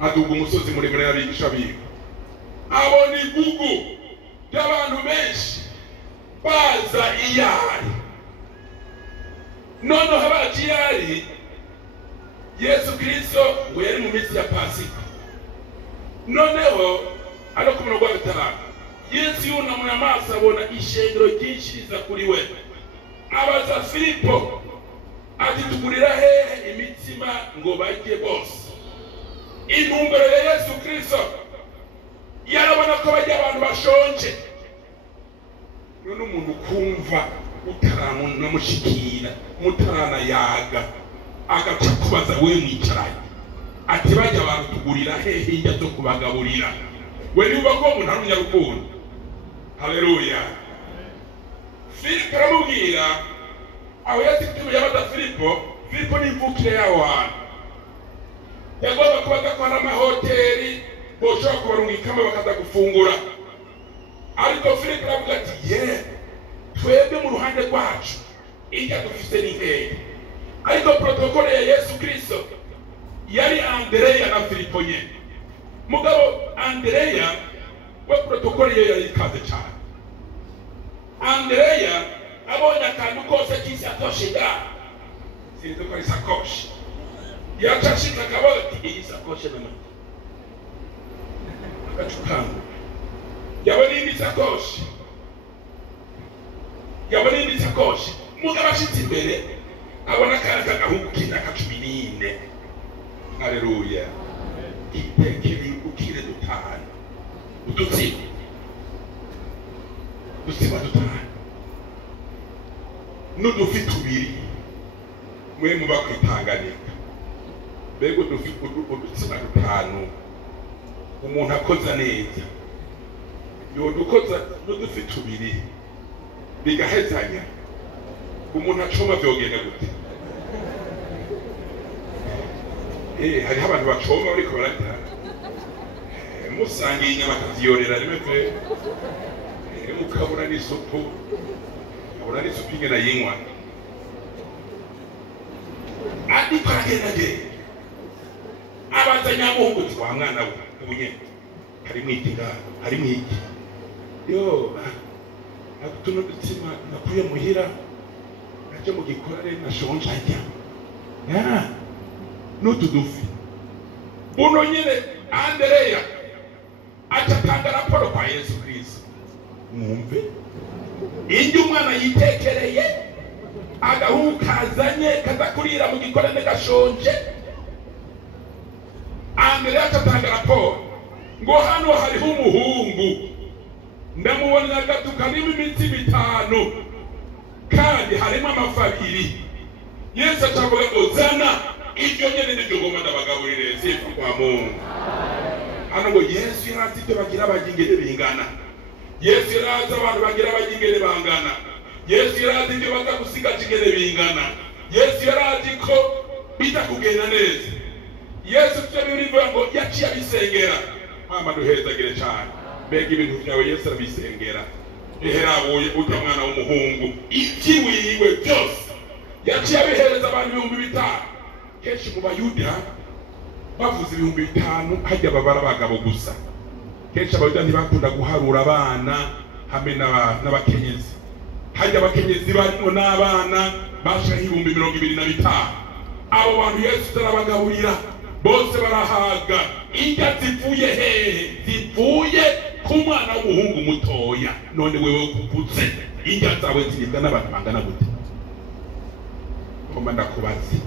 aduga umusozi muremure y'abigisha biwe abona igugu ry'abantu benshi baza iyari noneho abaje iyari Yesu Kristo ngo yari mu minsi ya Pasika noneho ari ku murongo wa 5 Yesu yunamura amaso abona ishengero ryinshi riza kuri we abaza Filipo ati tugurira hehe imitsima ngo barye bose. Intumbero ya Yesu Kristo yarabona ko bajya abantu bashonje none umuntu kumva utaramuna mushikira mutarana yaga agaca kubaza we mwicaranye ati bajya abantu tugurira hehe njya zo kubagaburira we niba ko umuntu ari umunyarukundo. Haleluya. Filipo aramubwira aho yatituye abada Filipo ni mvukire yaho hantu yagomba kuba adakora amahoteli boshobora kubarungikamo bakaza gufungura ariko Filipo aravuga ati twebwe mu ruhande rwacu ijya dufite ni hehe ariko protokole ya Yesu Kristo yari Andereya na Filipo nyene mugabo Andereya we protokole ye yari ikaze cyane. Andereya abonye akantu kose k'isakoshe sinzi ko ari sakoshi yacashika akabona ati iyi sakoshe na mata agacukangu yabona indi sakoshi mugabo ashitse imbere abona akaza agahungu k'imyaka 14. Haleluya. Itekere ukire dutanu udutsima dutanu n'udufi tubiri mwe muba kwitanganika bego udutsima dutanu umuntu akoza neza yodukoza n'udufi tubiri bigahezanya umuntu acoma byogenda gute? Hari abantu bacoma ariko barata musangiye inyama kaziyorera rimwe pe mukabura n'isupu urari supinge na yinywa andi paragenda abazanya muhungu twa mwana we ubunye hari mwitinga hari mwiki yo akutuno dutsima nakuye muhira aje mu gikorare nashonje ajya n'utudufi buno nyine Andereya acatanga raporo kwa Yesu Kristo mwumve injye umwana yitekereye agahungu kazanye kazakurira mu gikorane gashonje. Andereya acatanga raporo ngo hano hariho umuhungu ndamubonera gatukanimu iminsi 5 kandi harimo amafi 2. Yesu acavuga ngo zana ibyo nyene nibyo ngoma ndabagaburire sifa kwa Mungu. Hano ngo Yesu yarazi ibyo bagira abagingere bingana. Yesu yarazi abantu bagira abagingere bangana. Yesu yarazi ibyo batagusiga kigere bingana. Yesu yarazi ko bitakugenda neza. Yesu cyabirivuga ngo yaciye abisengera mama duhezagire cyane mbega ibintu byawe Yesu arabisengera iherabuye ujya mwana w'umuhungu ikiwiwe byose yaciye abihereza abantu 5,000 kenshi mu Bayuda bavuze 5,000 hajya babara abagabo gusa kenshi Abayuda ntibakunda guharura abana hamwe n'abakenyezi hajya abakenyezi barimo n'abana bashaka 25,000 abo bantu Yesu arabagaburira bose barahaga injya zivuye hehe zivuye ku mwana w'umuhungu mutoya none wewe kuputse injya zawe ziribwa n'abantu bangana gute? Koma ndakubazi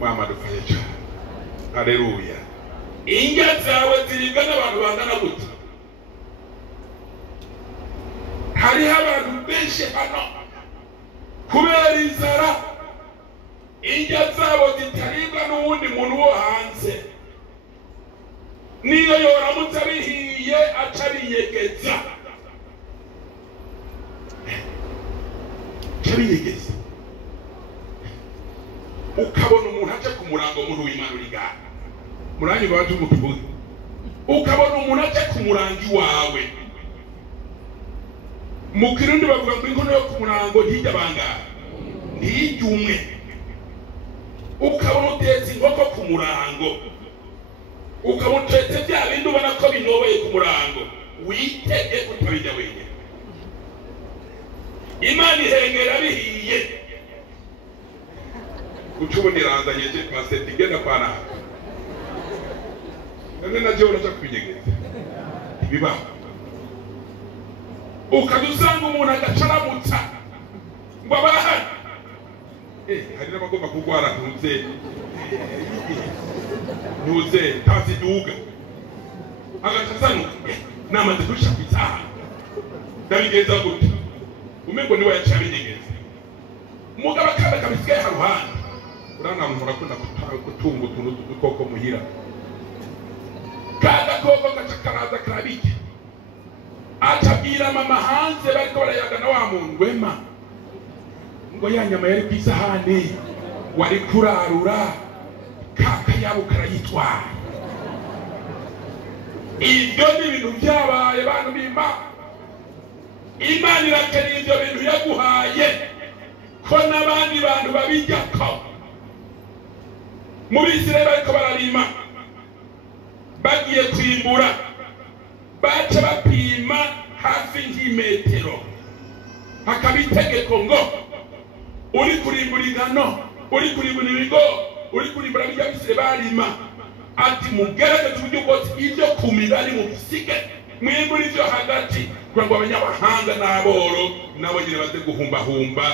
mama dufaye cyane. Haleluya. Injya zawe ziribwa n'abantu bangana gute? Hari abantu benshi hano kubera inzara indya zabo zitaribwa n'uwundi muntu wo hanze. Niyo yoramutse bihiye acabiyegeza. Cabiyegeza. Ukabona umuntu aje ku murango umuntu w'Imana urigana. Murangi baje umutubuze. Ukabona umuntu aje ku murangi wawe. Mu Kirundi bavuga ngo inkono yo ku murango ntijya bangara. Ntijya umwe. Ukabona utetse inkoko ku murango. Ukabona utetse bya bindi ubona ko binoboye ku murango. Witege utabijya wenyine. Imana ihengera bihiye. Ucuboniranda yeje paseti genda kwana. None naje uracha kubinyegeza. Biba. Ukadusanga umuntu agacaramutsa. Ngo abaha. Hari n'abagomba kugwara ntuze tazi duga. Agacasano namaze kushapita. Ndabigeza gute. Umengo niwe yacabinyegeza. Mugaba kada kabisigaye haruhande. Uranga muntu urakunda gutunga utuntu dukoko muhira. Kada koko gacakaraza karabike. Atabwira mama hanze bariko barayagana wa muntu wema. Ngo ya nyama yari kwisahani wari kurarura kaka yabo karayitwara. Ibyo ni ibintu byabaye bantu b'Imana. Imana irakena ibyo bintu yaguhaye ko n'abandi bantu babijyako. Mu Bisirayeli bariko bararima bagiye kwimbura baca bapima hafi nk'imetero. Hakabitegeko ngo uri kurimbura ingano, uri kurimbura ibigo, uri kurimbura bijya Bisirayeli barima. Ati mugerageze uburyo bwose ibyo ku mibare mu bisige mwimbura ibyo hagati kugira ngo abanyamahanga n'aboro nabo nyine baze guhumbahumba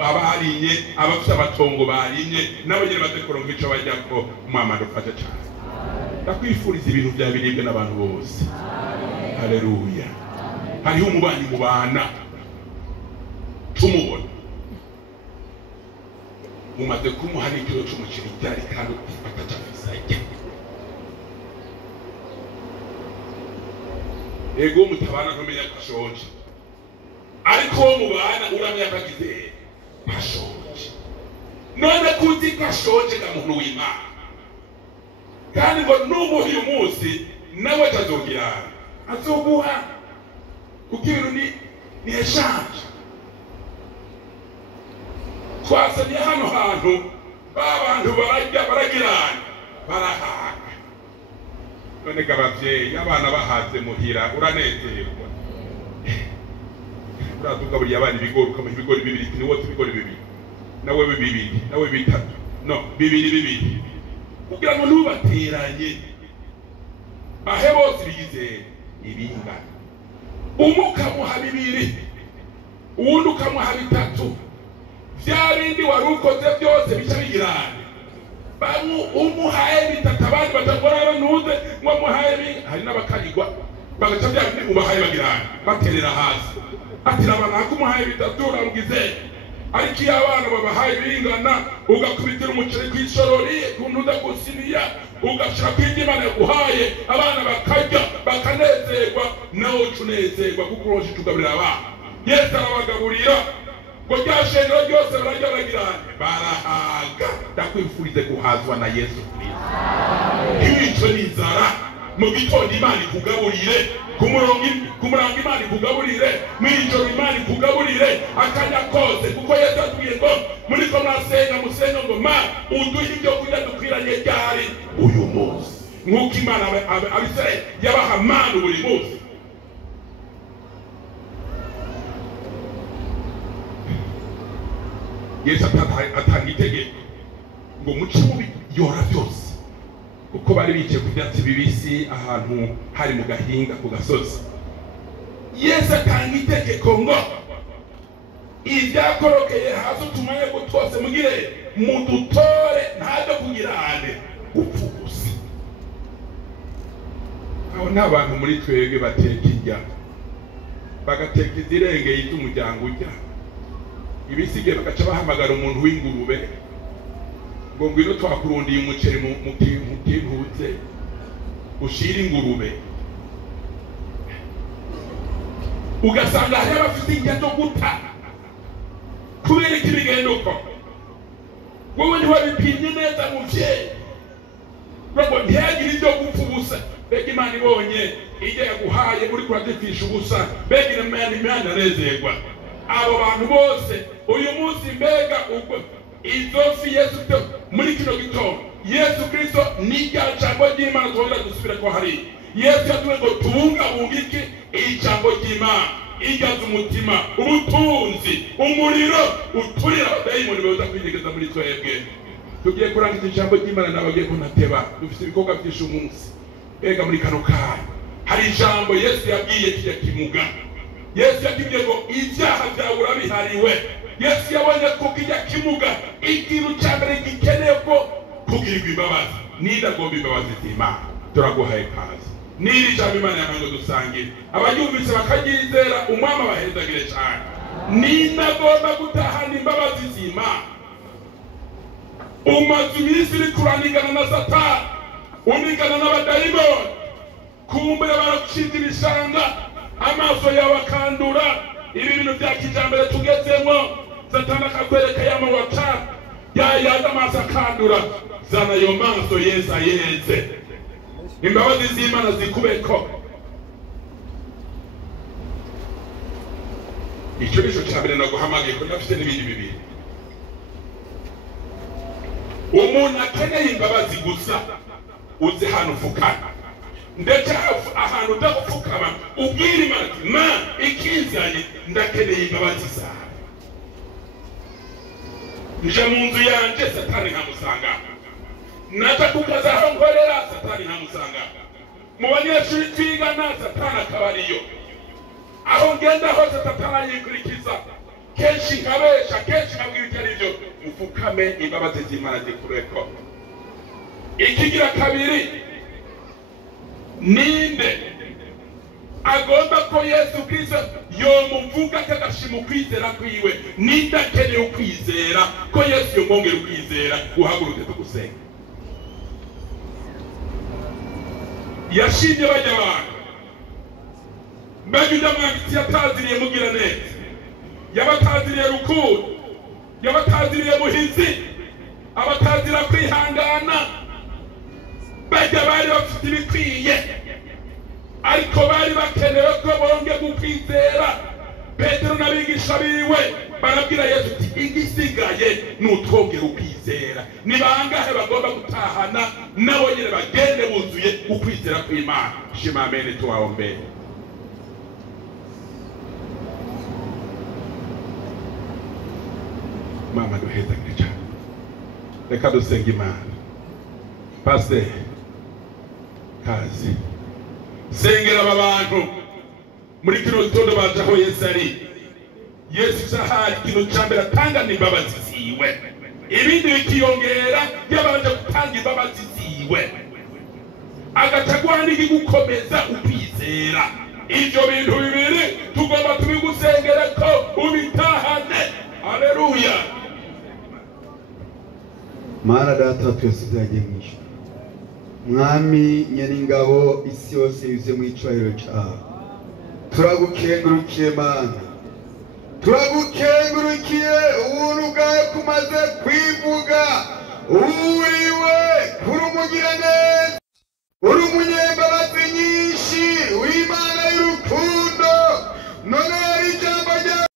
abarinye abafite abatongo barinye nabo nyine baze kuronka ico bajyako. Mama dufashe cyane. Ndakwifuriza ibintu bya biribwe n'abantu bose. Haleluya. Hariho umubanyi mu bana tumubona mumaze kumuha n'ikiro cy'umuceri cyari kandi akacafisajya. Ego mutabana ntumenya kashonje ariko wo mubana uramya kagize kashonje. None kuti kashonje ka muntu w'Imana kandi ngo n'umuhi umunsi nawe tazogira azoguha kukiru ni eshanje. Twasanye hano hantu abantu baragirana barahaga. None gabavyeyi abana bahaze muhira uranezerwa. Uratugaburiye abana ibigori ukamuha ibigori bibiri ni wote ibigori bibiri nawe bibiri nawe bitatu no bibiri kugira ngo nubateranye bahe bose bigize ibinga. Umukamuha bibiri uwundi ukamuha bitatu. Vya bindi warukoze byose bica bigirana. Bamu umuhaye bitatu abandi batagora banuze ngo muhaye hari n'abakayigwa bagaca bya bindi ubahaye bagirana baterera hasi. Ati abana kumuhaye bitatu uramgize ariko iyo abana babahaye bingana ugakubitira umuceri kw'ishorori kuntuza gusiniya ugashira kw'Imana yaguhaye abana bakarya bakanezerwa nawe ucunezerwa kuko uronse tugaburira abana. Yesu arabagaburira ngo ryashengero ryose barajya bagirane barahaga. Ndakwifurize guhazwa na Yesu Kristo. Icyo ni inzara mu gitondo Imana ikugaburire, ku murango Imana ikugaburire, mu ijoro Imana ikugaburire akanya kose kuko Yesu atubwiye ngo muri ko mwasenga musenga ngo ma uduhe ibyo kurya dukwiranye ryari uyu munsi nk'uko Imana abisirayeli yabaha manu buri munsi. Yesu atanga itegeko ngo muce mubi yora byose uko bari bicaye ku byatsi bibisi ahantu hari mu gahinga ku gasozi. Yesu atanga itegeko ngo ibyakorokeye hasi utumanye ko twose mugire mudutore ntabwo kugirane upfubusa. Aho n'abantu muri twebwe bateka irya bagateka izirengeye iby'umuryango ujya ibisige bagaca bahamagara umuntu w'ingurube ngo ngwino twakurundiye umuceri mu kintutse ushira ingurube, ugasanga hari abafite ingendo guta kubera ikibigenda uko wowe ntiwabipimye neza muvyeyi ngo ntihagire ibyo gupfa ubusa. Mbega Imana ibonye ijya yaguhaye muri kuradifisha ubusa, mbega Imana anezerwa. Abo bantu bose uyu munsi mbega ubwo izo fi Yesu muri kino gitondo Yesu Kristo ni rya jambo ry'Imana twongera dusubire ko hari Yesu yatuwe ngo tubungabunge iki ijambo ry'Imana, igaza umutima, ubutunzi, umuriro uturira abadayimoni baza kwinegeza muri twebwe. Tugiye kurangiza ijambo ry'Imana nabagiye kunateba, dufite ibikorwa byinshi umunsi. Mbega muri kano kanya hari ijambo Yesu yabwiye kijya kimuga. Yesu yakibwiye ngo ibyaha byawe urabihariwe. Yesu yabonye ko kijya kimuga ikintu cya mbere gikeneye ko kugirirwa imbabazi. Nidagomba imbabazi z'Imana turaguhaye kazi. Niri jambo Imana yamango dusangire abayumvise bakaryizera umwami abahezagire cyane. Ninagomba gutahana imbabazi z'Imana. Umaze iminsi uri kuranigana na Satani, unigana n'abadayimoni, kumbure baragushira ibishanga, amaso yawe akandura. Ibi bintu bya kijambere tugezemo, Satani akakwereka y'amawata yayaza amaso akandura. Zana ayo maso Yesu ayeze, imbabazi z'Imana zikubeko. Icyo nicyo cya mbere naguhamagaye ko ndafite n'ibindi bibiri. Umuntu akeneye imbabazi gusa uzi hano ufukana, ndetse ahantu udafukama ubwira Imana ati ma ikizanye ndakeneye imbabazi zawe. Nje mu nzu yanje Satani nkamusanga, naja kukaza aho nkorera Satani nkamusanga, mu banyeshuri twigana Satani akaba ariyo, aho ngenda hose Satani yikurikiza. Kenshi nkabesha, kenshi nkabwira itari byo. Mufukame imbabazi z'Imana zikureko. Ikigira kabiri, ninde agomba ko Yesu Kristo yomuvuga akagashima ukwizera kwiwe? Ninde akeneye ukwizera ko Yesu yomongera ukwizera? Uhaguruke tugusenga. Yashimye bajya abantu mbajya mwanditsi yataziriye mugira neza, yabataziriye rukundo, yabataziriye muhizi, abatazira kwihangana. Bajya bari bafite ibikwiye, ariko bari bakenewe ko bonge gukwizera. Petero n'abigisha biwe barabwira Yesu ati igisigaye nutwongera ukwizera. Ni bangahe bagomba gutahana nabo nyine bagende buzuye ukwizera kw'Imana? Shima amen. Tuwaombe. Mama duheza kicha, reka dusenga Imana. Pastor kazi sengera aba bantu muri kino gitondo baje aho Yesu ari. Yesu sahari kino cyambere atanga n'imbabazi ziwe, ibindi bikiyongera yabanje gutanga imbabazi ziwe, agacagwana n'igukomeza ukwizera. Ibyo bintu bibiri tugomba tubigusengera ko ubitahane. Haleluya. Mana data twese uzagiye mwisho, mwami nyeningabo isi yose yuze mu icubahiro cyawe, turagukengurukiye Mana, turagukengurukiye ubuntu bwawe kumaze kwivuga. Uriwe kuri umugiraneza, uri umunyembabazi nyinshi, w'Imana y'urukundo. None ijambo ryawe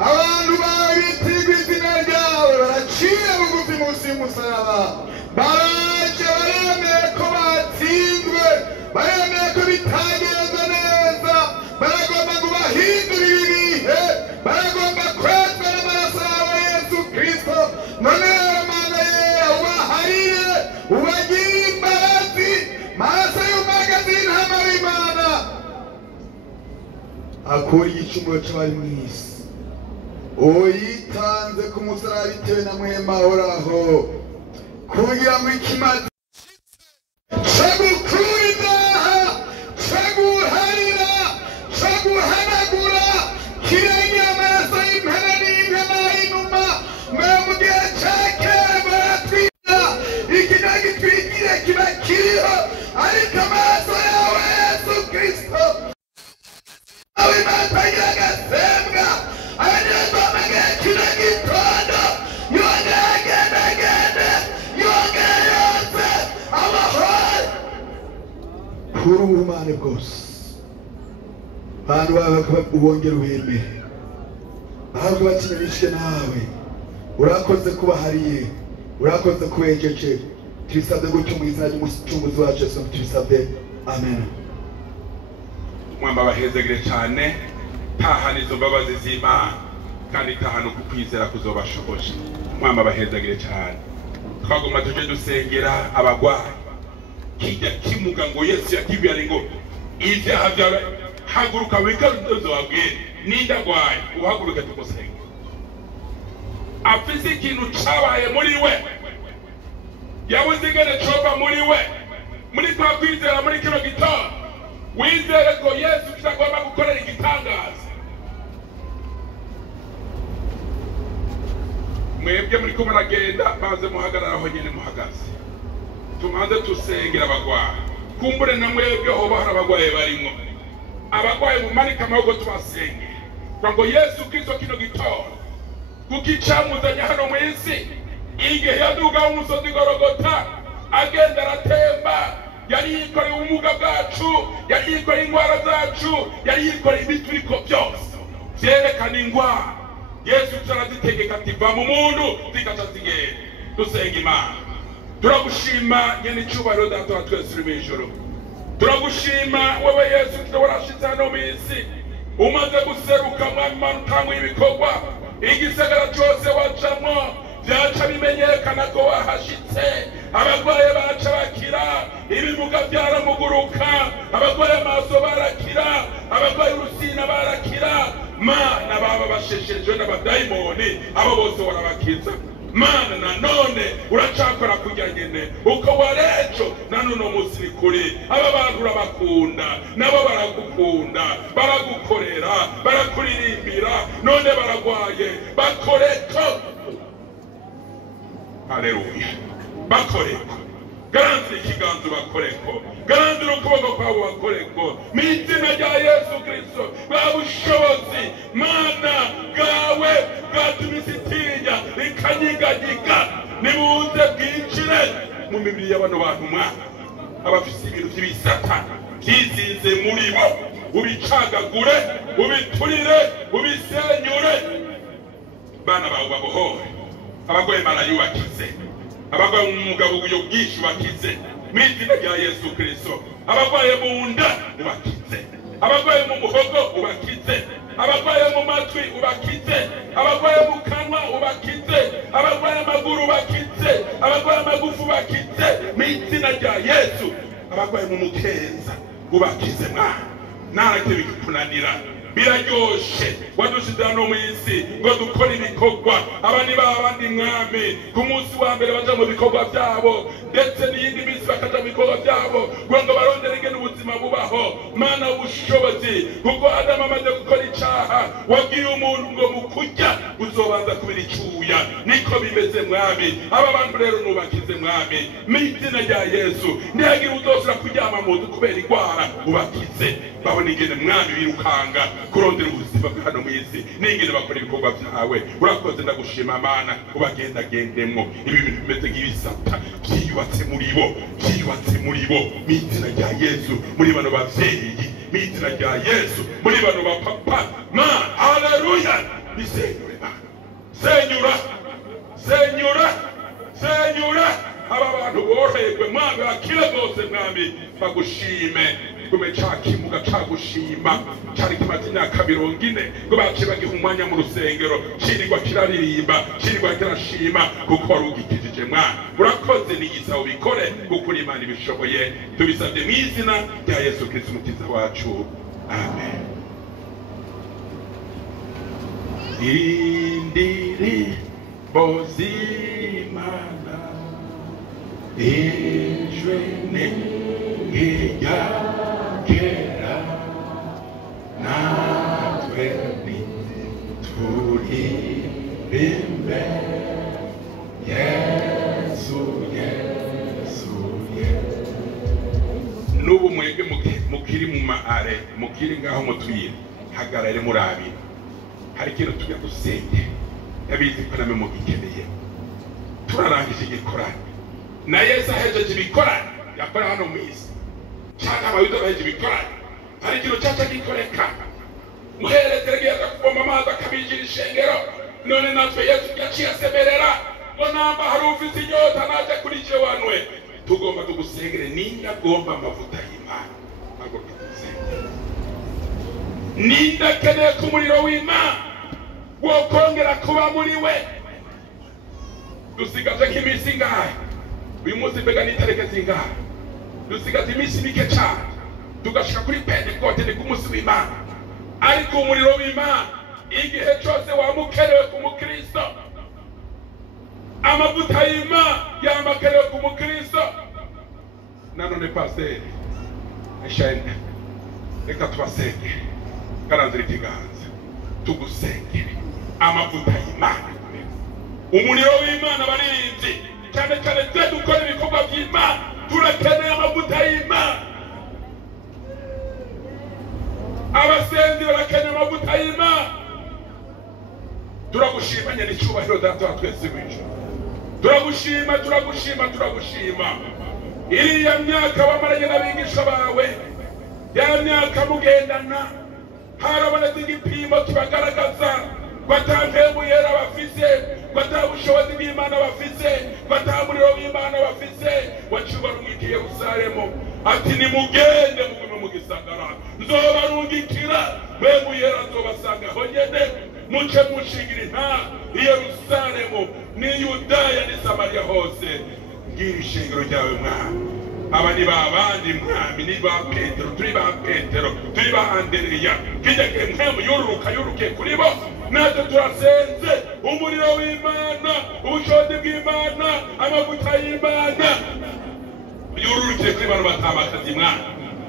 abantu bawe bitirwa izina ryawe baraciye bugufi munsi y'umusaraba, baraje baremeye ko batsinzwe, baremeye ko bitagenze neza, baragomba ngo bahindurire ibihe, baragomba kwezwa n'amaraso yawe Yesu Kristo. None Mana ye ubaharire, ubagire imbabazi, maraso y'umwagazi w'intama w'Imana akura igicumuro cy'abari mu isi. Uyitanze ku musaraba bitewe na muhema ahoraho, kugira ngo ikimaze cyagukura ibyaha, cyaguharira, cyaguhanagura, kirenge amaraso y'impene n'inka n'ay'inuma, ngo mu gihe cya kera kuri ubumane bwose abantu bawe ubongera uhembere ahubwo bakinanishwe nawe urakoze kubahariye urakoze kubejeje tubisabye gutyo mu izina ry'umucunguzi wacu Yesu tubisabye amen. Mwamba bahezegere cyane tahana izo mbabazi z'Imana kandi tahana uku kwizera kuzobashoboje. Mwamba bahezegere cyane twagomba tuje dusengera abagwayi kijya kimuga ngo Yesu yakibwira ngo ibyaha byawe haguruka wikarudozo wabwire nindagwaye uhaguruke tumusenge afise ikintu cabaye muri we yabuze ingene coba muri we muri kwa kwizera muri kino gitondo wizere ko Yesu kitagomba gukorera igitangaza. Mwebwe muri ko muragenda maze muhagarara aho nyene muhagaze tumaze tusengera abagwayi kumbure na mwebwe hoba hari abagwayi barimwo abagwayi mumanika amaboko tubasenge ngo Yesu Kristo kino gitondo kukicamuzanya hano mu isi igihe yaduga umusozi Golgota agenda aratemba yari yikoreye ubumuga bwacu yari yikoreye indwara zacu yari yikoreye ibituriko byose byerekana indwara Yesu turazitegeka ati va mu muntu zikaca zigenda dusenga Imana. Turagushima nyene cyubahiro data wa twese uri mw'ijoro turagushima wewe Yesu warashitse hano mu isi umaze guseruka mwami Mana utanga ibikorwa igisagara cyose wacamo byaca bimenyekana ko wahashitse abagwaye baca bakira ibimuga byaramuguruka abagwaye amaso barakira abagwaye urusina barakira Mana baba basheshejwe n'abadayimoni abo bose warabakiza Mana nanone uracakora kujya nyene uko warejo nanone umunsi kuri aba bantu urabakunda nabo baragukunda baragukorera barakuririmbira none baragwaye bakoreko. Haleluya bakoreko garanti ikiganza bakoreko garanti ukuboko kwabo bakoreko mu izina rya Yesu Kristo babushobozi Mana bwawe bwatumisitinya ikanyiganyiga nibuze bwinjire mu mibiri y'abano bantu mwana abafise ibintu by'ibisata byizinze muri bo ubicagagure ubiturire ubisenyure bana bawe babohore abagwaye barayubakize abagwaye umugabo uyo bwinshi bakize mu izina rya Yesu Kristo abagwaye mu nda ubakize abagwaye mu muhogo ubakize abagwaye mu matwi ubakize abagwaye mu kanwa ubakize abagwaye amaguru ubakize abagwaye amagufu ubakize mu izina rya Yesu abagwaye mu mukenza ubakize mwana ntareke bikukunanira biraryoshe wadushize hano mu isi ngo dukore ibikorwa abandi babandi mwami ku munsi wa mbere baja mu bikorwa byabo ndetse n'iyindi minsi bakaja mu bikorwa byabo ngo barondere ingene ubuzima bubaho Mana ubushobozi kuko Adamu amaze gukora icaha wabwiye umuntu ngo mu kurya uzobanza kubira icyuya niko bimeze mwami aba bantu rero nubakize mwami mu izina rya Yesu ntihagira uzosubira kuryama mu nzu kubera indwara ubakize babona ingene mwami birukanga kurondera ubuzima bwa hano mu isi n'ingene bakora ibikorwa byawe urakoze ndagushima Mana ubagendagendemwo ibi bintu bimeze nk'ibisata byiyubatse muri bo mu izina rya Yesu muri bano bavyeyi mu izina rya Yesu muri bano bapapa Mana haleluya bisenyure Mana senyura aba bantu boroherwe mwami bakire bose mwami bagushime kume cakimuga cagushima cari kimaze imyaka 40 ngo bacibagiha umwanya mu rusengero cirirwa kiraririmba cirirwa kirashima kuko wari ugikijije mwana urakoze n'igisa ubikore kuko Imana ibishoboye tubisabye mu izina rya Yesu Kristo umukiza wacu amen. Indiri bozimana ijwene ngeya kera natwe turi bimbe Yesu n'ubu mwebwe mukiri mu maare mukiri ngaho mutwire hagarare murabira hari ikintu tujya dusenge yabizi ko namwe mugikeneye turarangije igikorano na Yesu ahejeje ibikorano yakora hano mu isi cyangwa ababidobeje bikoranye hari ikintu cyaca gikoreka muhereze yaza kuvoma amazi akabinjira ishengero none natwe Yesu yaciye asemerera ngo namba hari ufite inyota naje kuri jewanwe tugomba tugusengere ninde agomba amavuta y'Imana ntabwo tugusengere ninde akeneye ku muriro w'Imana wo kongera kuba muri we dusigaje nk'iminsi ingahe uyu munsi mbega n'itareke zingahe dusigaje iminsi mike cyane tugashika kuri Pentekote ni ku munsi w'Imana ariko umuriro w'Imana igihe cyose wamukerewe ku mukristo amavuta y'Imana yamakerewe ku mukristo nanone pasteur ashende reka tubasenge karanzira ikiganza tugusengere amavuta y'Imana umuriro w'Imana barinzi cyane cyane twe dukora ibikorwa by'Imana turakeneye amavuta y'Imana abasenzi barakeneye amavuta y'Imana turagushima nyene icyubahiro data wa twese w'ijuru turagushima iriya myaka wamaranye n'abigisha bawe ya myaka mugendana harabonetse igipimo kibagaragaza batamvembuyera bafise batabushobozi bw'Imana bafise batamuriro w'Imana bafise wacibarungika i Yerusalemu ati nimugende mugume mu gisagara nzobarungikira bembuyera nzobasanga aho nyene muce mushingira intara i Yerusalemu ni Yudaya ni Samariya hose ngira ishingiro ryawe Mwami aba ni babandi Mwami ni ba Petero turi ba Petero turi ba Andereya kijya mwemu yururuke kuri bo natwe turasenze umuriro w'Imana ubushobozi bw'Imana amavuta y'Imana yururuke kuri bano batamakazi Mwami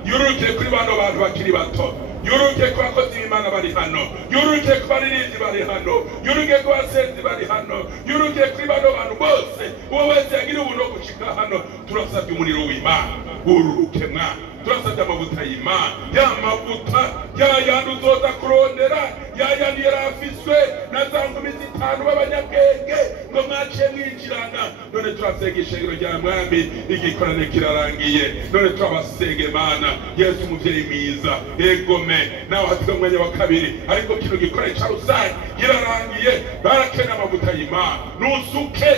yururuke kuri bano bantu bakiri bato yururuke ku bakozi b'Imana bari hano yururuke ku baririmbyi bari hano yururuke ku basenzi bari hano yururuke kuri bano bantu bose uwo wese yagira ubuntu bwo gushika hano turasabye umuriro w'Imana ururuke Mwami turasabye amavuta y'Imana ya mavuta yayandi uzoza kurondera yayandi yarafiswe na za nkumi zitanu b'abanyabwenge ngo mwaciye mwinjirana none turasenga ishengero rya Mwami igikorane kirarangiye none turabasenge Mana Yesu umuvyeyi mwiza egome nawe hatiga umwanya wa kabiri ariko kino gikorane ca rusange kirarangiye barakeneye amavuta y'Imana nusuke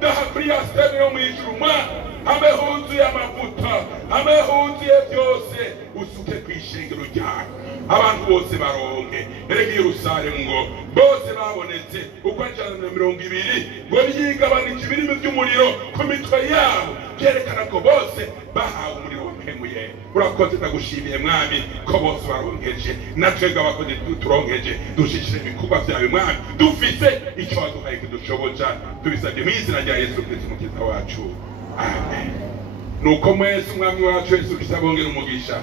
daha kuri ya steme yo mwijuru Mwana hame huzuye amavuta hame huzuye byose usuke kwishengero ryawe abantu bose baronke erega Yerusalemu ngo bose babonetse uko 120 ngo byigabanije ibirimi by'umuriro ku mitwe yabo byerekana ko bose bahawe umuriro w'ampemuye urakoze ndagushimiye Mwami ko bose baronkeje natwe abakozi turonkeje dushishire ibikorwa byawe Mwami dufise icyo waduhaye kidushoboza tubisabye mu izina rya Yesu Kristo umukiza wacu amen nuko mwese umwami wacu Yesu Kristo abongera umugisha.